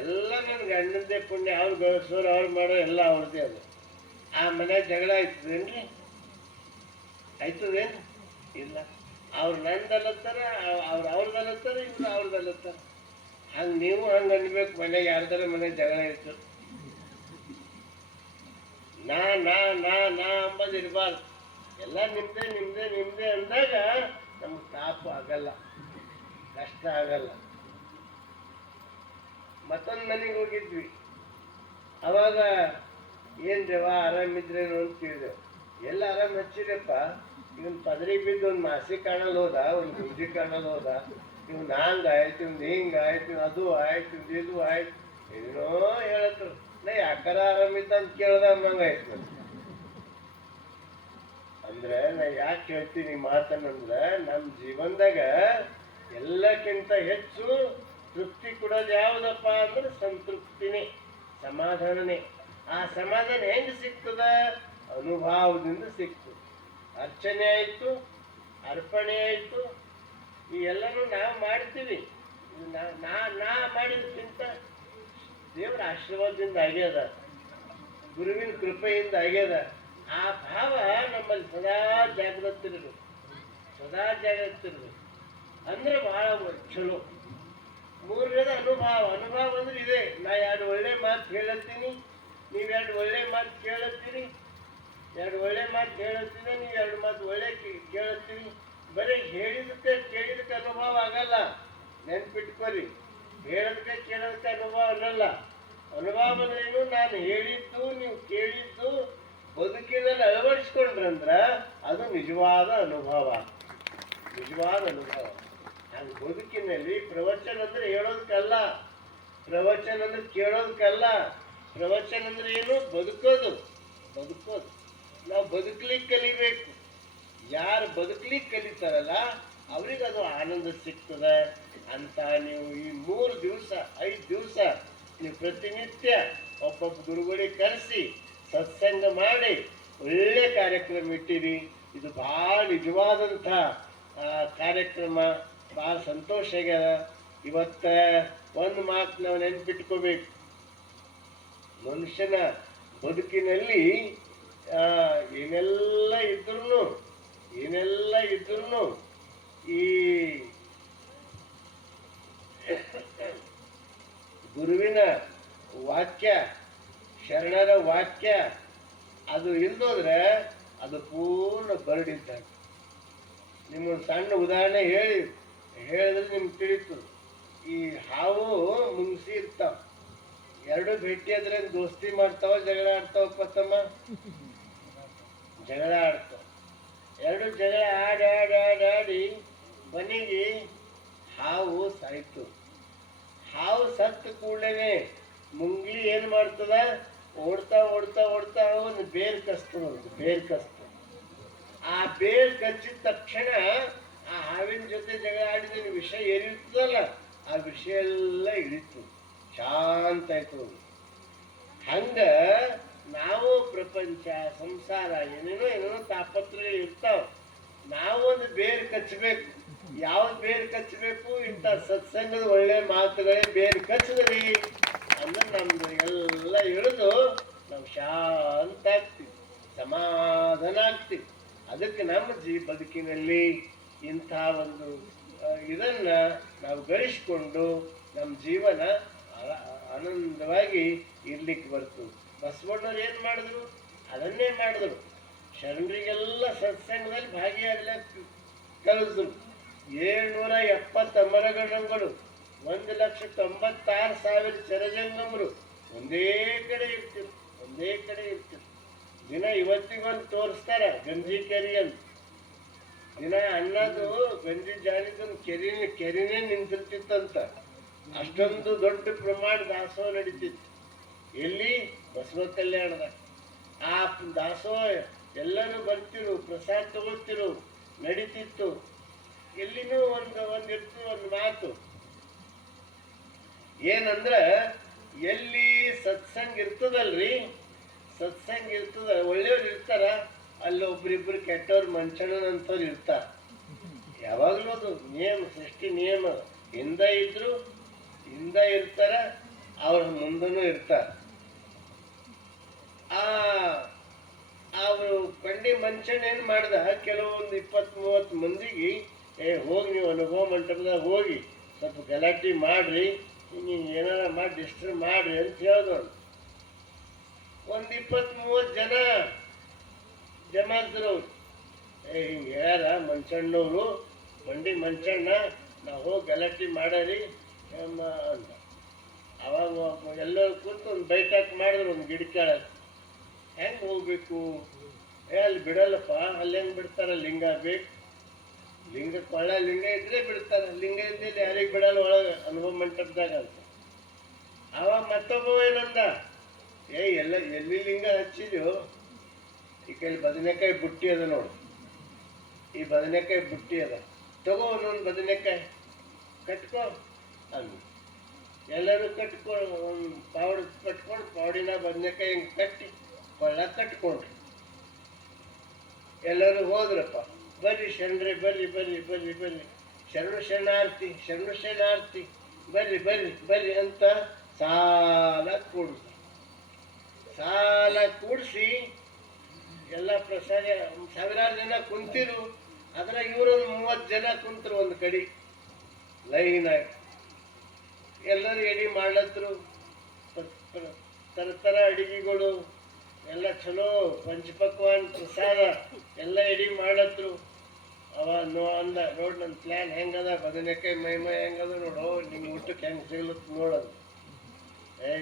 ಎಲ್ಲ ನನ್ನ ಗಂಡಂದೇ ಪುಣ್ಯ, ಅವ್ರು ಗಳಿಸೋರು ಅವ್ರು ಮಾಡೋ ಎಲ್ಲ ಅವ್ರದ್ದೇ. ಅದು ಆ ಮನ್ಯಾಗ ಜಗಳ ಆಯ್ತದೇನ್ರಿ? ಆಯ್ತದೇನು? ಇಲ್ಲ. ಅವ್ರು ನಂದಲ್ಲತ್ತಾರ, ಅವ್ರದಲ್ಲತ್ತಾರ, ಇವ್ರು ಅವ್ರದಲ್ಲತ್ತಾರ. ಹಂಗೆ ನೀವು ಹಂಗೆ ಅನ್ಬೇಕು. ಮನೆಗೆ ಯಾರ್ದಾರ ಮನೆಗೆ ಜಗಳ ಇತ್ತು, ನಾ ನಾ ನಾ ನಾ ಅಂಬದು ಇರಬಾರ್ದು. ಎಲ್ಲ ನಿಮ್ದೇ ನಿಮ್ದೇ ನಿಮ್ದೇ ಅಂದಾಗ ನಮ್ಗೆ ತಾಪ ಆಗಲ್ಲ, ಕಷ್ಟ ಆಗಲ್ಲ. ಮತ್ತೊಂದು ಮನೆಗೆ ಹೋಗಿದ್ವಿ. ಅವಾಗ ಏನ್ರವ ಆರಾಮಿದ್ರೇನು ಅಂತ ಕೇಳಿದೆವು. ಎಲ್ಲ ಆರಾಮ್ ಹಚ್ಚಿರಪ್ಪ, ಇವನ್ ಪದರಿ ಬಿದ್ದು ಒಂದು ಮಾಸಿ ಕಾಣಲ್ ಹೋದ, ಒಂದು ಗುಂಜಿ ಕಾಣಲ್ ಹೋದ, ಇವ್ನು ಹಂಗಾಯ್ತು, ಇವ್ನು ಹಿಂಗಾಯ್ತು, ಅದು ಆಯ್ತು, ಇದು ಆಯ್ತು, ಏನೋ ಹೇಳತ್ರು. ನಾ ಯಾಕಾರ ಆರಾಮಿದ್ದ ಅಂತ ಕೇಳ್ದ ಅನ್ನಂಗಾಯ್ತು. ಅಂದ್ರೆ ನಾ ಯಾಕೆ ಹೇಳ್ತೀನಿ ಮಾತನ್ನಂದ್ರೆ, ನಮ್ಮ ಜೀವನದಾಗ ಎಲ್ಲಕ್ಕಿಂತ ಹೆಚ್ಚು ತೃಪ್ತಿ ಕೊಡೋದು ಯಾವುದಪ್ಪ ಅಂದ್ರೆ ಸಂತೃಪ್ತಿನೇ, ಸಮಾಧಾನನೇ. ಆ ಸಮಾಧಾನ ಹೆಂಗೆ ಸಿಗ್ತದ? ಅನುಭವದಿಂದ ಸಿಕ್ತು. ಅರ್ಚನೆ ಆಯಿತು, ಅರ್ಪಣೆ ಆಯಿತು, ಈ ಎಲ್ಲನೂ ನಾವು ಮಾಡ್ತೀವಿ. ನಾ ಮಾಡಿದಕ್ಕಿಂತ ದೇವರ ಆಶೀರ್ವಾದದಿಂದ ಆಗ್ಯದ, ಗುರುವಿನ ಕೃಪೆಯಿಂದ ಆಗ್ಯದ. ಆ ಭಾವ ನಮ್ಮಲ್ಲಿ ಸದಾ ಜಾಗೃತಿರ್ಬೇಕು, ಸದಾ ಜಾಗೃತಿರ್ಬೇಕು. ಅಂದ್ರೆ ಬಹಳ ಚಲೋ. ಮೂರನೇದು ಅನುಭವ. ಅನುಭವ ಅಂದ್ರೆ ಇದೆ, ನಾ 2 ಒಳ್ಳೆ ಮಾತು ಹೇಳತ್ತೀನಿ, ನೀವು 2 ಒಳ್ಳೆ ಮಾತು ಕೇಳತ್ತೀರಿ, 2 ಒಳ್ಳೆ ಮಾತು ಹೇಳತ್ತೀನಿ, ನೀವು 2 ಮಾತು ಒಳ್ಳೆ ಕೇಳತ್ತೀರಿ. ಬರೀ ಹೇಳಿದಕ್ಕೆ ಕೇಳಿದಕ್ಕೆ ಅನುಭವ ಆಗಲ್ಲ, ನೆನ್ಪಿಟ್ಕೊರಿ. ಹೇಳೋದಕ್ಕೆ ಕೇಳೋದಕ್ಕೆ ಅನುಭವ ಅನ್ನಲ್ಲ. ಅನುಭವ ಅಂದ್ರೇನು? ನಾನು ಹೇಳಿದ್ದು ನೀವು ಕೇಳಿದ್ದು ಬದುಕಿನಲ್ಲಿ ಅಳವಡಿಸ್ಕೊಂಡ್ರಂದ್ರ ಅದು ನಿಜವಾದ ಅನುಭವ, ನಿಜವಾದ ಅನುಭವ. ಹಂಗೆ ಬದುಕಿನಲ್ಲಿ ಪ್ರವಚನ ಅಂದ್ರೆ ಹೇಳೋದಕ್ಕಲ್ಲ, ಪ್ರವಚನ ಅಂದ್ರೆ ಕೇಳೋದಕ್ಕಲ್ಲ. ಪ್ರವಚನ ಅಂದ್ರೆ ಏನು? ಬದುಕೋದು, ಬದುಕೋದು. ನಾವು ಬದುಕಲಿಕ್ಕೆ ಕಲಿಬೇಕು. ಯಾರು ಬದುಕಲಿಕ್ಕೆ ಕಲಿತಾರಲ್ಲ ಅವ್ರಿಗೆ ಅದು ಆನಂದ ಸಿಗ್ತದೆ ಅಂತ. ನೀವು ಈ 3 ದಿವಸ 5 ದಿವಸ ನೀವು ಪ್ರತಿನಿತ್ಯ ಒಬ್ಬೊಬ್ಬ ಗುರುಗಳಿಗೆ ಕರೆಸಿ ಸತ್ಸಂಗ ಮಾಡಿ ಒಳ್ಳೆ ಕಾರ್ಯಕ್ರಮ ಇಟ್ಟಿರಿ. ಇದು ಭಾಳ ನಿಜವಾದಂಥ ಕಾರ್ಯಕ್ರಮ, ಭಾಳ ಸಂತೋಷ ಆಗ್ಯದ. ಇವತ್ತು ಒಂದು ಮಾತು ನಾವು ನೆನ್ಪಿಟ್ಕೋಬೇಕು, ಮನುಷ್ಯನ ಬದುಕಿನಲ್ಲಿ ಏನೆಲ್ಲ ಇದ್ರೂ ಈ ಗುರುವಿನ ವಾಕ್ಯ, ಶರಣರ ವಾಕ್ಯ ಅದು ಇಲ್ದೋದ್ರೆ ಅದು ಪೂರ್ಣ ಬರಡಿದ್ದಾಗ. ನಿಮ್ಮೊಂದು ಸಣ್ಣ ಉದಾಹರಣೆ ಹೇಳಿದ್ರೆ ನಿಮ್ಗೆ ತಿಳಿತು. ಈ ಹಾವು ಮುಂಗ್ಸಿ ಇರ್ತಾವ, ಎರಡು ಭೇಟಿ ಆದ್ರೆ ದೋಸ್ತಿ ಮಾಡ್ತಾವ, ಜಗಳ ಆಡ್ತಾವಪ್ಪ ತಮ್ಮ, ಜಗಳ ಆಡ್ತಾವ. ಎರಡು ಜಗಳ ಆಡಿ ಮನೆಗೆ ಹಾವು ಸಾಯ್ತು. ಹಾವು ಸತ್ತ ಕೂಡಲೇ ಮುಂಗ್ಲಿ ಏನ್ ಮಾಡ್ತದ, ಓಡ್ತಾ ಓಡ್ತಾ ಓಡ್ತಾ ಒಂದು ಬೇರ್ ಕಸ್ತದ, ಒಂದು ಬೇರ್ ಕಸ್ತ. ಆ ಬೇರ್ ಕಚ್ಚಿದ ತಕ್ಷಣ ಆ ಹಾವಿನ ಜೊತೆ ಜಗಳ ಆಡಿದ ವಿಷಯ ಏನಿರ್ತದಲ್ಲ ಆ ವಿಷಯ ಎಲ್ಲ ಇಳಿತು, ಶಾಂತ ಆಯ್ತು. ಹಂಗ ನಾವು ಪ್ರಪಂಚ ಸಂಸಾರ ಏನೇನೋ ತಾಪತ್ರಗಳು ಇರ್ತಾವ. ನಾವು ಒಂದು ಬೇರ್ ಕಚ್ಚಬೇಕು. ಯಾವ್ದು ಬೇರ್ ಕಚ್ಚಬೇಕು? ಇಂಥ ಸತ್ಸಂಗದ ಒಳ್ಳೆ ಮಾತುಗಳೇ ಬೇರ್ ಕಚ್ಚದ್ರಿ ಅಂದ್ರೆ ನಮ್ದು ಎಲ್ಲ ಇಳಿದು ನಾವು ಶಾಂತ ಆಗ್ತೀವಿ, ಸಮಾಧಾನ ಆಗ್ತೀವಿ. ಅದಕ್ಕೆ ನಮ್ಮ ಬದುಕಿನಲ್ಲಿ ಇಂಥ ಒಂದು ಇದನ್ನ ನಾವು ಗಳಿಸ್ಕೊಂಡು ನಮ್ಮ ಜೀವನ ಆನಂದವಾಗಿ ಇರ್ಲಿಕ್ಕೆ ಬರ್ತದೆ. ಬಸವಣ್ಣವ್ರು ಏನು ಮಾಡಿದ್ರು ಅದನ್ನೇ ಮಾಡಿದ್ರು. ಶರಣರಿಗೆಲ್ಲ ಸತ್ಸಂಗದಲ್ಲಿ ಭಾಗಿಯಾಗ್ಲಿಕ್ಕೆ ಕಲಿಸಿದ್ರು. 770 ಅಮರಗಣಗಳು, 1,96,000 ಚರಜಂಗಮರು ಒಂದೇ ಕಡೆ ಇರ್ತಿರು, ಒಂದೇ ಕಡೆ ಇರ್ತಿರು. ದಿನ ಇವತ್ತಿಗೊಂದು ತೋರಿಸ್ತಾರ ಗಂಜಿ ಕೆರೆ ಅಂತ. ದಿನ ಅನ್ನೋದು ಗಂಜಿ ಜಾಡಿದ ಕೆರೆನೇ ನಿಂತಿರ್ತಿತ್ತಂತ. ಅಷ್ಟೊಂದು ದೊಡ್ಡ ಪ್ರಮಾಣ ದಾಸೋಹ ನಡೀತಿತ್ತು. ಎಲ್ಲಿ? ಬಸವ ಕಲ್ಯಾಣದಾಗ. ಆ ದಾಸೋಹ ಎಲ್ಲರೂ ಬರ್ತಿರು, ಪ್ರಸಾದ ತಗೋತಿರು, ನಡೀತಿತ್ತು. ಎಲ್ಲಿನೂ ಒಂದಿರ್ತು ಒಂದು ಮಾತು ಏನಂದ್ರ, ಎಲ್ಲಿ ಸತ್ಸಂಗ ಇರ್ತದಲ್ರಿ, ಸತ್ಸಂಗ ಇರ್ತದ, ಒಳ್ಳೆಯವ್ರು ಇರ್ತಾರ, ಅಲ್ಲಿ ಒಬ್ರಿಬ್ರು ಕೆಟ್ಟವ್ರು ಮಂಚಣ್ಣನಂತವ್ರು ಇರ್ತಾರ. ಯಾವಾಗ್ಲೂ ಅದು ನಿಯಮ, ಸೃಷ್ಟಿ ನಿಯಮ. ಹಿಂದ ಇದ್ರು ಹಿಂದ ಇರ್ತಾರ, ಅವ್ರ ಮುಂದನೂ ಇರ್ತಾರ. ಅವರು ಕಂಡಿ ಮಂಚಣ್ಣ ಏನ್ ಮಾಡ್ದ, ಕೆಲವೊಂದು 20-30 ಮಂದಿಗೆ ಹೋಗಿ ನೀವು ಅನುಭವ ಮಂಟಪದಾಗ ಹೋಗಿ ಸ್ವಲ್ಪ ಗಲಾಟೆ ಮಾಡ್ರಿ, ಹಿಂಗೆ ಏನಾರ ಮಾಡಿ ಡಿಸ್ಟರ್ಬ್ ಮಾಡ್ರಿ ಅಂತ ಹೇಳ್ದವ್ರು. ಒಂದು 20-30 ಜನ ಜಮಾದ್ರು. ಹಿಂಗೆ ಹೇಳ್ಯಾರ ಮಂಚಣ್ಣವ್ರು, ಬಂಡಿ ಮಂಚಣ್ಣ, ನಾವು ಹೋಗಿ ಗಲಾಟೆ ಮಾಡರಿ ಅಂದ. ಅವಾಗ ಎಲ್ಲರೂ ಕೂತು ಒಂದು ಬೈಠಕ್ ಮಾಡಿದ್ರು ಒಂದು ಗಿಡ ಕೆಳಗೆ. ಹೆಂಗೆ ಹೋಗ್ಬೇಕು? ಅಲ್ಲಿ ಬಿಡಲ್ಲಪ್ಪ, ಅಲ್ಲಿ ಹೆಂಗೆ ಬಿಡ್ತಾರ? ಲಿಂಗ ಬೇಕು, ಲಿಂಗ ಕೊಳ್ಳ ಲಿಂಗ ಇದ್ರೆ ಬಿಡ್ತಾರ, ಲಿಂಗ ಇದ್ದಿಲ್ಲ ಯಾರಿಗೆ ಬಿಡಲ್ಲ ಒಳಗೆ ಅನುಭವ ಮಂಟಪದಾಗ ಅಂತ. ಅವಾಗ ಮತ್ತೊಬ್ಬ ಏನಂದ, ಎಲ್ಲಿ ಲಿಂಗ ಹಚ್ಚಿದ್ಯೋ, ಈ ಕೈ ಬದನೆಕಾಯಿ ಬುಟ್ಟಿ ಅದ ನೋಡು, ಈ ಬದನೆಕಾಯಿ ಬುಟ್ಟಿ ಅದ, ತಗೋ ಒಂದೊಂದು ಬದನೆಕಾಯಿ ಕಟ್ಕೋ ಅಂದ. ಎಲ್ಲರೂ ಕಟ್ಕೊಂಡು ಒಂದು ಪಾವಡಿ ಕಟ್ಕೊಂಡು, ಪಾವಡಿನ ಬದನೆಕಾಯಿ ಹಿಂಗೆ ಕಟ್ಟಿ ಕೊಳ್ಳ ಕಟ್ಕೊಂಡ್ರು. ಎಲ್ಲರೂ ಹೋದ್ರಪ್ಪ. ಬರ್ರಿ ಶರಣರೇ, ಬರ್ರಿ ಬರ್ರಿ ಬರ್ರಿ ಬರ್ರಿ, ಶರಣು ಶರಣಾರ್ಥಿ, ಶರಣು ಶರಣಾರ್ಥಿ, ಬರ್ರಿ ಬರ್ರಿ ಬರ್ರಿ ಅಂತ ಸಾಲ ಕೂಡಿಸ್ರು. ಸಾಲ ಕೂಡಿಸಿ ಎಲ್ಲ ಪ್ರಸಾದ, ಸಾವಿರಾರು ಜನ ಕುಂತಿರು. ಅದ್ರಾಗ ಇವರೊಂದು 30 ಜನ ಕುಂತರು ಒಂದು ಕಡೆ ಲೈನಾಗಿ. ಎಲ್ಲರೂ ಎಡಿ ಮಾಡ್ಲತ್ರು, ತರ ಅಡಿಗೆಗಳು ಎಲ್ಲ ಚಲೋ, ಪಂಚಪಕ್ವಾನ್ ಪ್ರಸಾದ ಎಲ್ಲ ಎಡಿ ಮಾಡತ್ರು. ಅವ ಅಂದ, ನೋಡ್ ನನ್ನ ಪ್ಲ್ಯಾನ್ ಹೆಂಗದ, ಬದನೆಕಾಯಿ ಮೈ ಹೆಂಗದ ನೋಡು, ನಿಮ್ಮ ಊಟಕ್ಕೆ ಹೆಂಗೆ ಸಿಗ್ಲತ್ ನೋಡೋದು.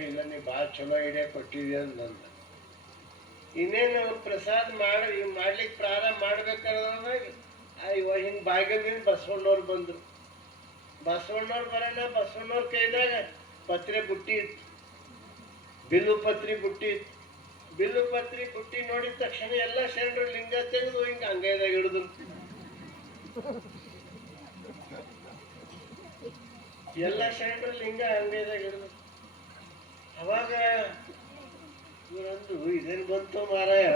ಇಲ್ಲ ನೀ ಭಾಳ ಚಲೋ ಐಡಿಯಾ ಕೊಟ್ಟಿದ್ಯ ಅಂದ. ಇನ್ನೇನು ಪ್ರಸಾದ ಮಾಡ್ಲಿಕ್ಕೆ ಪ್ರಾರಂಭ ಮಾಡ್ಬೇಕಾದಾಗ ಇವಾಗ ಹಿಂಗೆ ಬಾಗಿಲಿಂದ ಬಸವಣ್ಣವ್ರು ಬಂದರು. ಬಸವಣ್ಣವ್ರು ಬರೋಣ, ಬಸವಣ್ಣವ್ರ ಕೈದಾಗ ಪತ್ರೆ ಬುಟ್ಟಿ ಇತ್ತು, ಬಿಲ್ಲು ಪತ್ರಿ ಬುಟ್ಟಿ ಇತ್ತು. ಬಿಲ್ಲು ಪತ್ರಿ ಬುಟ್ಟಿ ನೋಡಿದ ತಕ್ಷಣ ಎಲ್ಲ ಶರಣರು ಲಿಂಗ ತೆಗೆದು ಹಿಂಗೆ ಅಂಗೈದಾಗ ಹಿಡಿದ್ರು. ಎಲ್ಲ ಶರಣರು ಲಿಂಗ ಅಂಗೈದಾಗ ಹಿಡಿದ್ರು. ಅವಾಗ ಇವರಂದ್ರು, ಇದೇನು ಬಂತು ಮಾರಾಯ,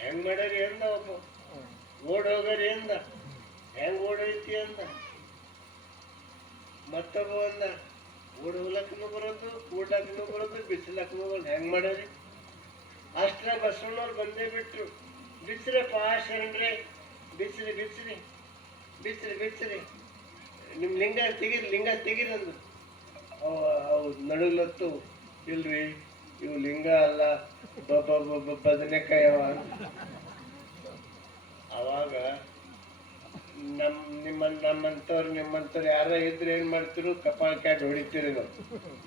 ಹೆಂಗ್ ಮಾಡ್ಯಾರಿ ಅಂದ. ಒಬ್ಬ ಓಡ್ ಹೋಗರಿ ಅಂದ. ಹೆಂಗ್ ಓಡೈತಿ ಅಂದ. ಮತ್ತೊಬ್ಬ ಅಂದ, ಓಡ್ ಹೋಗ್ಲಕ್ಕೂ ಬರೋದು, ಕೂಡ್ಲಕ್ಕೂ ಬರೋದು, ಬಿಸಿಲಕ್ಕೂ ಬರೋದು, ಹೆಂಗ್ ಮಾಡ್ಯಾರಿ? ಅಷ್ಟ್ರ ಬಸವಣ್ಣವ್ರು ಬಂದೇ ಬಿಟ್ರು. ಬಿಚ್ರಪ್ಪ ಶರಣರೇ, ಬಿಚ್ರಿ ಬಿಚ್ರಿ ಬಿಚ್ರಿ ಬಿಚ್ರಿ, ನಿಮ್ಮ ಲಿಂಗ ತೆಗೀರಿ, ಲಿಂಗ ತೆಗೀರಿ ಅಂದ್ರು. ಅವು ನಡುಲತ್ತು ಇಲ್ರಿ ಇವು ಲಿಂಗ ಅಲ್ಲ ಬದನೆಕಾಯವ. ಅವಾಗ ನಮ್ಮಂಥವ್ರು ಯಾರ ಇದ್ರೆ ಏನು ಮಾಡ್ತಿರು, ಕಪಾಳ ಕ್ಯಾಟ್ ಹೊಡಿತೀರಿ ನಾವು.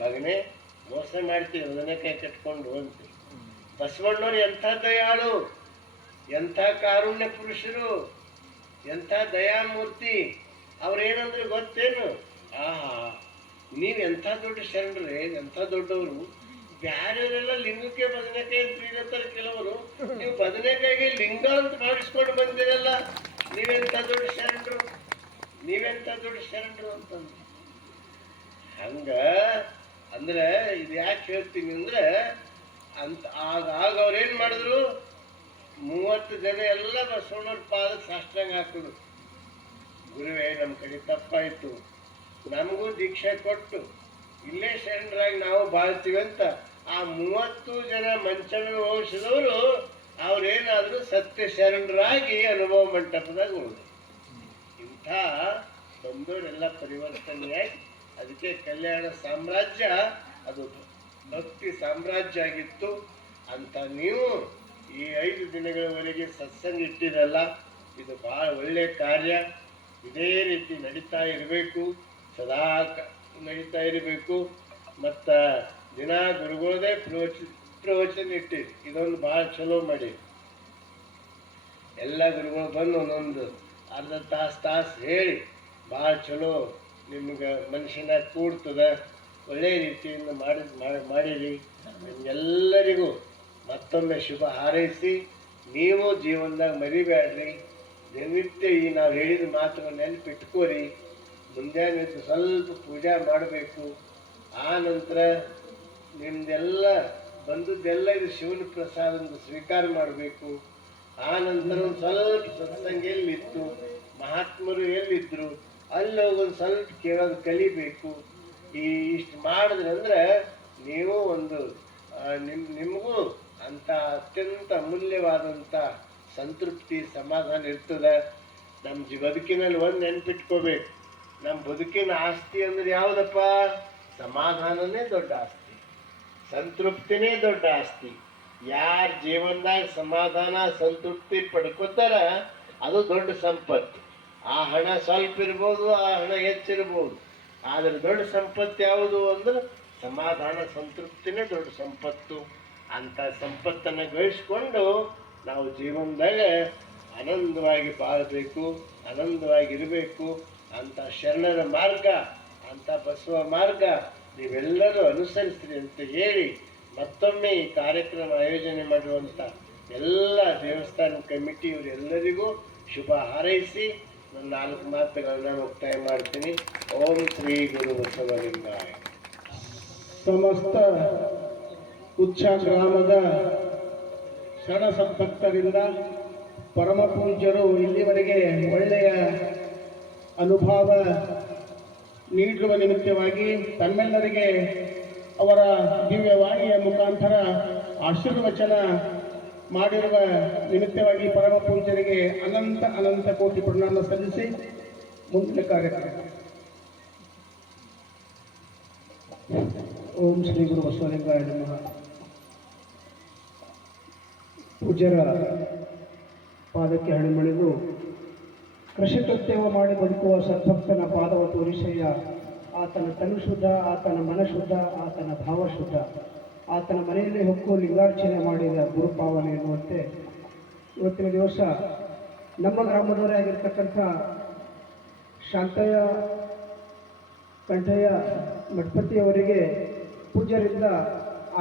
ಮಗನೇ ಮೋಸ ಮಾಡ್ತೀವಿ ಬದನೆಕಾಯಿ ಕಟ್ಕೊಂಡು ಅಂತೀವಿ. ಬಸವಣ್ಣವ್ರು ಎಂಥ ದಯಾಳು, ಎಂಥ ಕಾರುಣ್ಯ ಪುರುಷರು, ಎಂಥ ದಯಾಮೂರ್ತಿ. ಅವ್ರೇನಂದ್ರೆ ಗೊತ್ತೇನು, ಆಹಾ ನೀವೆಂಥ ದೊಡ್ಡ ಶರಣರೇ, ಎಂಥ ದೊಡ್ಡವರು. ಬ್ಯಾರೆಯವರೆಲ್ಲ ಲಿಂಗಕ್ಕೆ ಬದನೆಕಾಯಿ ಅಂತ ಬೀಳತ್ತಾರೆ ಕೆಲವರು, ನೀವು ಬದನೆಕಾಯಿಗೆ ಲಿಂಗ ಅಂತ ಭಾವಿಸ್ಕೊಂಡು ಬಂದಿರಲ್ಲ, ನೀವೆಂಥ ದೊಡ್ಡ ಶರಣರು, ನೀವೆಂಥ ದೊಡ್ಡ ಶರಣರು ಅಂತಂದು. ಹಂಗ ಅಂದ್ರೆ ಇದು ಯಾಕೆ ಹೇಳ್ತೀನಿ ಅಂದ್ರೆ, ಅಂತ ಆಗ ಅವ್ರೇನ್ ಮಾಡಿದ್ರು, 30 ಜನ ಎಲ್ಲ ಬಸವಣ್ಣವ್ರ ಪಾದಕ್ಕೆ ಸಾಷ್ಟಾಂಗ ಹಾಕಿದ್ರು. ಗುರುವೇ ನಮ್ಮ ಕಡೆ ತಪ್ಪಾಯ್ತು, ನಮಗೂ ದೀಕ್ಷೆ ಕೊಟ್ಟು ಇಲ್ಲೇ ಶರಣರಾಗಿ ನಾವು ಬಾಳ್ತೀವಿ ಅಂತ ಆ 30 ಜನ ಮಂಚನ ವಂಶದವರು ಅವ್ರೇನಾದ್ರು ಸತ್ಯ ಶರಣರಾಗಿ ಅನುಭವ ಮಂಟಪದಾಗ ಉಳಿದ್ರು. ಇಂಥ ಬಂದವರೆಲ್ಲ ಪರಿವರ್ತನೆಯಾಗಿ ಅದಕ್ಕೆ ಕಲ್ಯಾಣ ಸಾಮ್ರಾಜ್ಯ ಅದು ಭಕ್ತಿ ಸಾಮ್ರಾಜ್ಯ ಆಗಿತ್ತು ಅಂತ. ನೀವು ಈ 5 ದಿನಗಳವರೆಗೆ ಸತ್ಸಂಗ ಇಟ್ಟಿರಲ್ಲ, ಇದು ಬಹಳ ಒಳ್ಳೆಯ ಕಾರ್ಯ. ಇದೇ ರೀತಿ ನಡೀತಾ ಇರಬೇಕು, ಸದಾ ನಡೀತಾ ಇರಬೇಕು. ಮತ್ತು ದಿನ ಗುರುಗಳದೇ ಪ್ರವಚನ ಇಟ್ಟಿರಿ, ಇದೊಂದು ಭಾಳ ಚಲೋ ಮಾಡಿ. ಎಲ್ಲ ಗುರುಗಳು ಬಂದು ಒಂದೊಂದು ಅರ್ಧ ತಾಸು ಹೇಳಿ ಭಾಳ ಚಲೋ ನಿಮ್ಗೆ ಮನುಷ್ಯನ ಕೂಡ್ತದೆ. ಒಳ್ಳೆಯ ರೀತಿಯಿಂದ ಮಾಡಿರಿ. ನಿಮ್ಗೆಲ್ಲರಿಗೂ ಮತ್ತೊಮ್ಮೆ ಶುಭ ಹಾರೈಸಿ, ನೀವು ಜೀವನದಾಗ ಮರಿಬೇಡ್ರಿ. ದಿನನಿತ್ಯ ಈ ನಾವು ಹೇಳಿದ ಮಾತುಗಳನ್ನು ನೆನಪಿಟ್ಕೋರಿ. ಮುಂಜಾನೆ ಸ್ವಲ್ಪ ಪೂಜೆ ಮಾಡಬೇಕು. ಆ ನಂತರ ನಿಮ್ದೆಲ್ಲ ಬಂದದ್ದೆಲ್ಲ ಇದು ಶಿವನ ಪ್ರಸಾದ ಸ್ವೀಕಾರ ಮಾಡಬೇಕು. ಆ ನಂತರ ಒಂದು ಸ್ವಲ್ಪ ಸತ್ಸಂಗ ಎಲ್ಲಿತ್ತು, ಮಹಾತ್ಮರು ಎಲ್ಲಿದ್ರು ಅಲ್ಲಿ ಹೋಗೋದು ಸ್ವಲ್ಪ ಕೇಳೋದು ಕಲಿಬೇಕು. ಇಷ್ಟು ಮಾಡಿದ್ರೆ ಅಂದ್ರೆ ನೀವು ಒಂದು ನಿಮಗೂ ಅಂತ ಅತ್ಯಂತ ಅಮೂಲ್ಯವಾದಂಥ ಸಂತೃಪ್ತಿ ಸಮಾಧಾನ ಇರ್ತದೆ. ನಮ್ಮ ಬದುಕಿನಲ್ಲಿ ಒಂದು ನೆನ್ಪಿಟ್ಕೋಬೇಕು, ನಮ್ಮ ಬದುಕಿನ ಆಸ್ತಿ ಅಂದ್ರೆ ಯಾವುದಪ್ಪ? ಸಮಾಧಾನನೇ ದೊಡ್ಡ ಆಸ್ತಿ, ಸಂತೃಪ್ತಿನೇ ದೊಡ್ಡ ಆಸ್ತಿ. ಯಾರ ಜೀವನದಾಗ ಸಮಾಧಾನ ಸಂತೃಪ್ತಿ ಪಡ್ಕೋತಾರ ಅದು ದೊಡ್ಡ ಸಂಪತ್ತು. ಆ ಹಣ ಸ್ವಲ್ಪ ಇರ್ಬೋದು, ಆ ಹಣ ಹೆಚ್ಚಿರ್ಬೋದು, ಆದರೆ ದೊಡ್ಡ ಸಂಪತ್ತು ಯಾವುದು ಅಂದ್ರೆ ಸಮಾಧಾನ ಸಂತೃಪ್ತಿನೇ ದೊಡ್ಡ ಸಂಪತ್ತು. ಅಂಥ ಸಂಪತ್ತನ್ನು ಗಳಿಸ್ಕೊಂಡು ನಾವು ಜೀವನದಾಗ ಆನಂದವಾಗಿ ಬಾಳಬೇಕು, ಆನಂದವಾಗಿರಬೇಕು. ಅಂಥ ಶರಣರ ಮಾರ್ಗ, ಅಂಥ ಬಸವ ಮಾರ್ಗ ನೀವೆಲ್ಲರೂ ಅನುಸರಿಸ್ರಿ ಅಂತ ಹೇಳಿ, ಮತ್ತೊಮ್ಮೆ ಈ ಕಾರ್ಯಕ್ರಮ ಆಯೋಜನೆ ಮಾಡಿರುವಂಥ ಎಲ್ಲ ದೇವಸ್ಥಾನ ಕಮಿಟಿಯವರೆಲ್ಲರಿಗೂ ಶುಭ ಹಾರೈಸಿ ನನ್ನ 4 ಮಾತುಗಳನ್ನ ಮುಕ್ತಾಯ ಮಾಡ್ತೀನಿ. ಓಂ ಶ್ರೀ ಗುರು ಬಸವಲಿಂಗಾಯ. ಸಮಸ್ತ ಉಚ್ಛ ಗ್ರಾಮದ ಶರಣ ಸಂಪತ್ತರಿಂದ ಪರಮ ಪೂಜ್ಯರು ಇಲ್ಲಿವರೆಗೆ ಒಳ್ಳೆಯ ಅನುಭವ ನೀಡಿರುವ ನಿಮಿತ್ತವಾಗಿ ತಮ್ಮೆಲ್ಲರಿಗೆ ಅವರ ದಿವ್ಯವಾಣಿಯ ಮುಖಾಂತರ ಆಶೀರ್ವಚನ ಮಾಡಿರುವ ನಿಮಿತ್ತವಾಗಿ ಪರಮ ಪೂಜ್ಯರಿಗೆ ಅನಂತ ಅನಂತ ಕೋಟಿ ಪ್ರಣಾಮ ಸಲ್ಲಿಸಿ ಮುಂದಿನ ಕಾರ್ಯಕ್ರಮ. ಓಂ ಶ್ರೀ ಗುರು ಬಸವಲಿಂಗಾಯ ನಮಃ. ಪೂಜ್ಯರ ಪಾದಕ್ಕೆ ಹಣಿಮಣಿದು ಕೃಷಿ ಕೃತ್ಯವ ಮಾಡಿ ಬದುಕುವ ಸದ್ಭಕ್ತನ ಪಾದವ ತೋರಿಸಯ್ಯ. ಆತನ ತನು ಶುದ್ಧ, ಆತನ ಮನ ಶುದ್ಧ, ಆತನ ಭಾವ ಶುದ್ಧ, ಆತನ ಮನೆಯಲ್ಲಿ ಹೊಕ್ಕು ಲಿಂಗಾರ್ಚನೆ ಮಾಡಿದ ಗುರುಪಾವನೆ ಎನ್ನುವಂತೆ ಇವತ್ತಿನ ದಿವಸ ನಮ್ಮ ಗ್ರಾಮದವರೇ ಆಗಿರ್ತಕ್ಕಂಥ ಶಾಂತಯ್ಯ ಕಂಠಯ್ಯ ಮಠಪತಿಯವರಿಗೆ ಪೂಜ್ಯರಿಂದ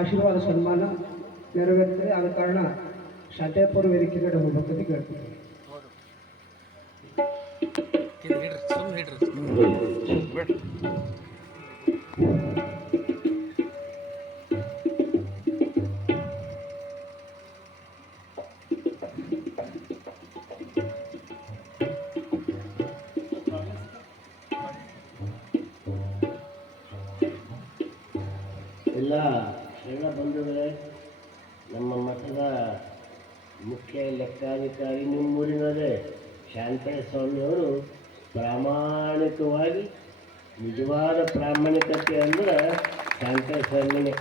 ಆಶೀರ್ವಾದ ಸನ್ಮಾನ ನೆರವೇರುತ್ತದೆ. ಆದ ಕಾರಣ ಶಾಂತಯ್ಯಪುರ ವೇದಿಕೆ ಕಡೆ ಹೋಗಬೇಕಂತ ಕೇಳ್ತೀವಿ. ಎಲ್ಲ ಶರಣ ಬಂಧುಗಳೇ, ನಮ್ಮ ಮಠದ ಮುಖ್ಯ ಲೆಕ್ಕಾಧಿಕಾರಿ ನಿಮ್ಮೂರಿನವರೇ ಶಾಂತಯ್ಯ ಸ್ವಾಮಿಯವರು ಪ್ರಾಮಾಣಿಕವಾಗಿ ನಿಜವಾದ ಪ್ರಾಮಾಣಿಕತೆ ಅಂದ್ರೆ ಶಾಂತೇಶ ಸ್ವಾಮಿನೇ.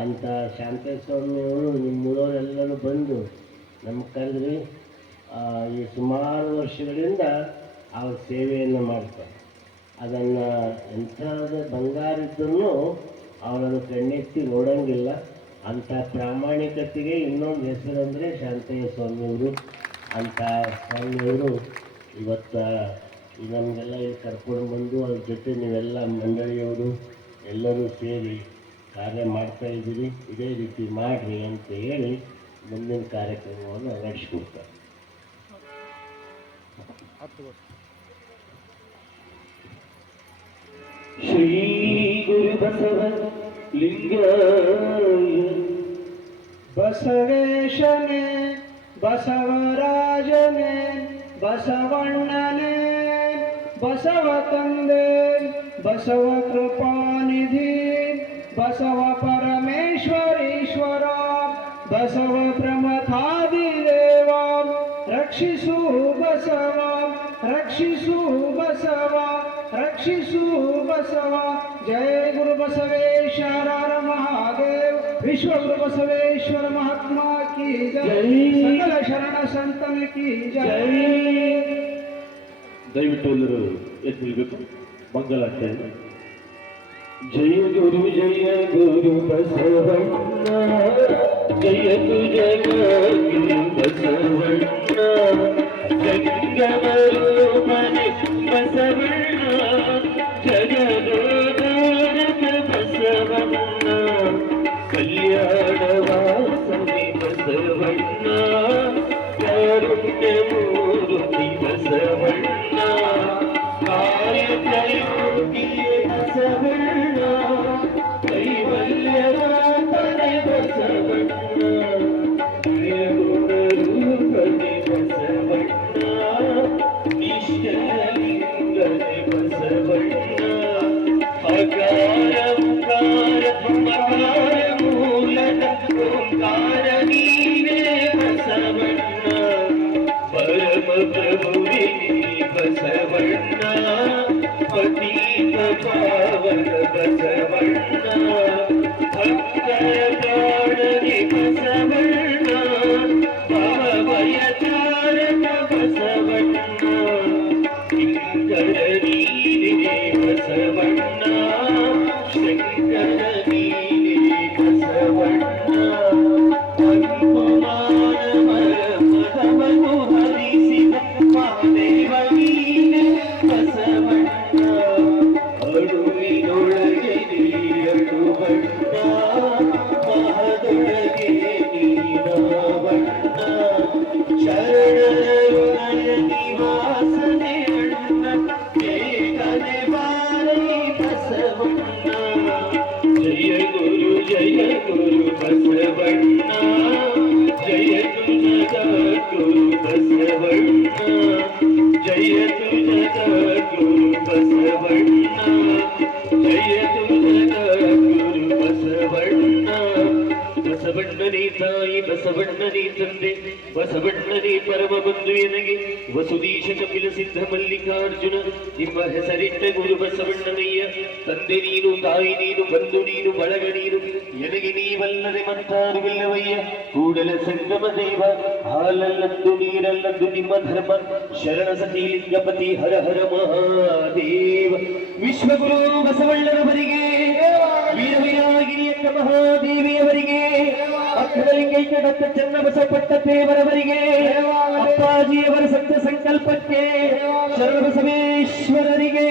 ಅಂಥ ಶಾಂತೇಶ ಸ್ವಾಮಿಯವರು ನಿಮ್ಮೂರವರೆಲ್ಲರೂ ಬಂದು ನಮ್ಗೆ ಕರೆದ್ರಿ. ಈ ಸುಮಾರು ವರ್ಷಗಳಿಂದ ಅವ್ರ ಸೇವೆಯನ್ನು ಮಾಡ್ತಾರೆ. ಅದನ್ನು ಎಂಥದೇ ಬಂಗಾರ ಇದ್ದರೂ ಅವರನ್ನು ಕಣ್ಣೆತ್ತಿ ನೋಡೋಂಗಿಲ್ಲ. ಅಂಥ ಪ್ರಾಮಾಣಿಕತೆಗೆ ಇನ್ನೊಂದು ಹೆಸರು ಅಂದರೆ ಶಾಂತಯ್ಯ ಸ್ವಾಮಿಯವರು. ಅಂಥ ಸ್ವಾಮಿಯವರು ಇವತ್ತು ನಮಗೆಲ್ಲ ಇಲ್ಲಿ ಕರ್ಕೊಂಡು ಬಂದು ಅವ್ರ ಜೊತೆ ನೀವೆಲ್ಲ ಮಂಡಳಿಯವರು ಎಲ್ಲರೂ ಸೇರಿ ಕಾರ್ಯ ಮಾಡ್ತಾಯಿದ್ದೀರಿ. ಇದೇ ರೀತಿ ಮಾಡಿರಿ ಅಂತ ಹೇಳಿ ಮುಂದಿನ ಕಾರ್ಯಕ್ರಮವನ್ನು ನಡೆಸ್ಕೊಡ್ತಾರೆ. ಶ್ರೀ ಗುರು ಬಸವ ಲಿಂಗಾಯ ಬಸವೇಶನೇ ಬಸವರಾಜನೇ ಬಸವಣ್ಣನೇ ಬಸವ ತಂದೆ ಬಸವ ಕೃಪಾನಿಧಿ ಬಸವ ಪರಮೇಶ್ವರೀಶ್ವರ ಬಸವ ಪ್ರಮಥಾದಿದೇವ ರಕ್ಷಿಸು ಬಸವ ರಕ್ಷಿಸು ಬಸವ ರಕ್ಷಿಸು ಬಸವ. ಜಯ ಗುರು ಬಸವೇಶ್ವರ ಮಹಾದೇವ್. ವಿಶ್ವ ಗುರು ಬಸವೇಶ್ವರ ಮಹಾತ್ಮ ಕಿ ಜಯ. ಸಕಲ ಶರಣ ಸಂತನ ಕಿ ಜಯ. ದಯವಿಟ್ಟು ಎಲ್ಲರೂ ಎದ್ದು ನಿಲ್ಬೇಕು. ಮಂಗಲಾಚೆ. ಜಯ ಗುರು ಬಸವಣ್ಣ, ಜಯತು ಜಗದ್ಗುರು ಬಸವಣ್ಣ, ಜಗಮನೆ ಬಸವಣ್ಣ, ಜಗದೋಧಾರಕ ಬಸವಣ್ಣ, ಕಲ್ಯಾಣವಾಸನೆ ಬಸವಣ್ಣ, ಕಾರುಣ್ಯ ಮೂರ್ತಿ ಬಸವಣ್ಣ, ಕಾಯಕಯೋಗಿಯೇ ಬಸವಣ್ಣ, ಕೈವಲ್ಯದಾತನೆ ಬಸವಣ್ಣ, ಗುಣರೂಪನೆ ಬಸವಣ್ಣ, ನಿಶ್ಚಲಿಂಗನೆ ಬಸವಣ್ಣ, ಅಕಾರ ಉಕಾರ ಮಕಾರ ಮೂಲದ ಓಂಕಾರ ನೀನೇ ಬಸವಣ್ಣ, ಪರಮ ಪ್ರಭುವೇ ಬಸವಣ್ಣ, ಪತೀತ ಪಾವನ ಬಸವಣ್ಣ, ಭಕ್ತರ ಪ್ರಾಣನೆ ಬಸವಣ್ಣ, ಭವಭಯಚಾರಕ ಬಸವಣ್ಣ, ಶಂಕರ ನೀನೇ ಬಸವಣ್ಣ, ಶಂಕರ ನೀನೇ ಬಸವಣ್ಣ, ಮಧುಮನು ಹರಿಸಿದ ಮಹಾದೇವ ನೀನೇ ಬಸವಣ್ಣ, ಅಡುವಿನೊಳಗೆ ನೀರಡು ಬಣ್ಣ, ಮಹದೊಳಗೆ ನೀನವಣ್ಣ, ಶರಣರ ನಿವಾಸನೆ ಅಣ್ಣ, ಬೇಗನೆ ಬಾರೈ ಬಸವಣ್ಣ, ಜಯ ಗುರು ಬಸವಣ್ಣ, ಜಯ ಜಗದ್ಗುರು ಬಸವಣ್ಣ, ಜಯ ಜಗದ್ಗುರು ಬಸವಣ್ಣ, ಜಯ ಜಗದ್ಗುರು ಬಸವಣ್ಣ, ಬಸವಣ್ಣನೇ ತಾಯಿ ಬಸವಣ್ಣನೇ ತಂದೆ ಬಸವಣ್ಣನೇ ಪರಮ ಬಂಧು ಎನಗೆ ವಸುದೀಶ ಕಪಿಲ ಸಿದ್ಧ ಮಲ್ಲಿಕಾರ್ಜುನ ನಿಮ್ಮ ಹೆಸರಿಟ್ಟ ಗುರು ಬಸವಣ್ಣನಯ್ಯ. ತಂದೆ ನೀನು, ತಾಯಿ ನೀನು, ಬಂಧು ನೀನು, ಬಳಗ ನೀನು, ಎನಗೆ ನೀವಲ್ಲದೆ ಮಂತಾರುವಿಲ್ಲವಯ್ಯ. ಕೂಡಲ ಸಂಗಮ ದೇವ, ಹಾಲಲ್ಲದ್ದು ನೀರಲ್ಲದ್ದು ನಿಮ್ಮ ಧರ್ಮ. ಶರಣ ಸತಿ ಲಿಂಗಪತಿ ಹರ ಹರ ಮಹಾದೇವ. ವಿಶ್ವಗುರು ಬಸವಣ್ಣನವರಿಗೆ, ವೀರವೀರಾಗಿರಿಯಕ್ಕ ಮಹಾದೇವಿಯವರಿಗೆ, ಅಕ್ಕಲಿಂಗೈಕ್ಯ ಡಾಕ್ಟರ್ ಚನ್ನಬಸವಪಟ್ಟ ದೇವರವರಿಗೆ, ಅಪ್ಪಾಜಿಯವರ ಸತ್ಯ ಸಂಕಲ್ಪಕ್ಕೆ, ಶರಣ ಬಸವೇಶ್ವರರಿಗೆ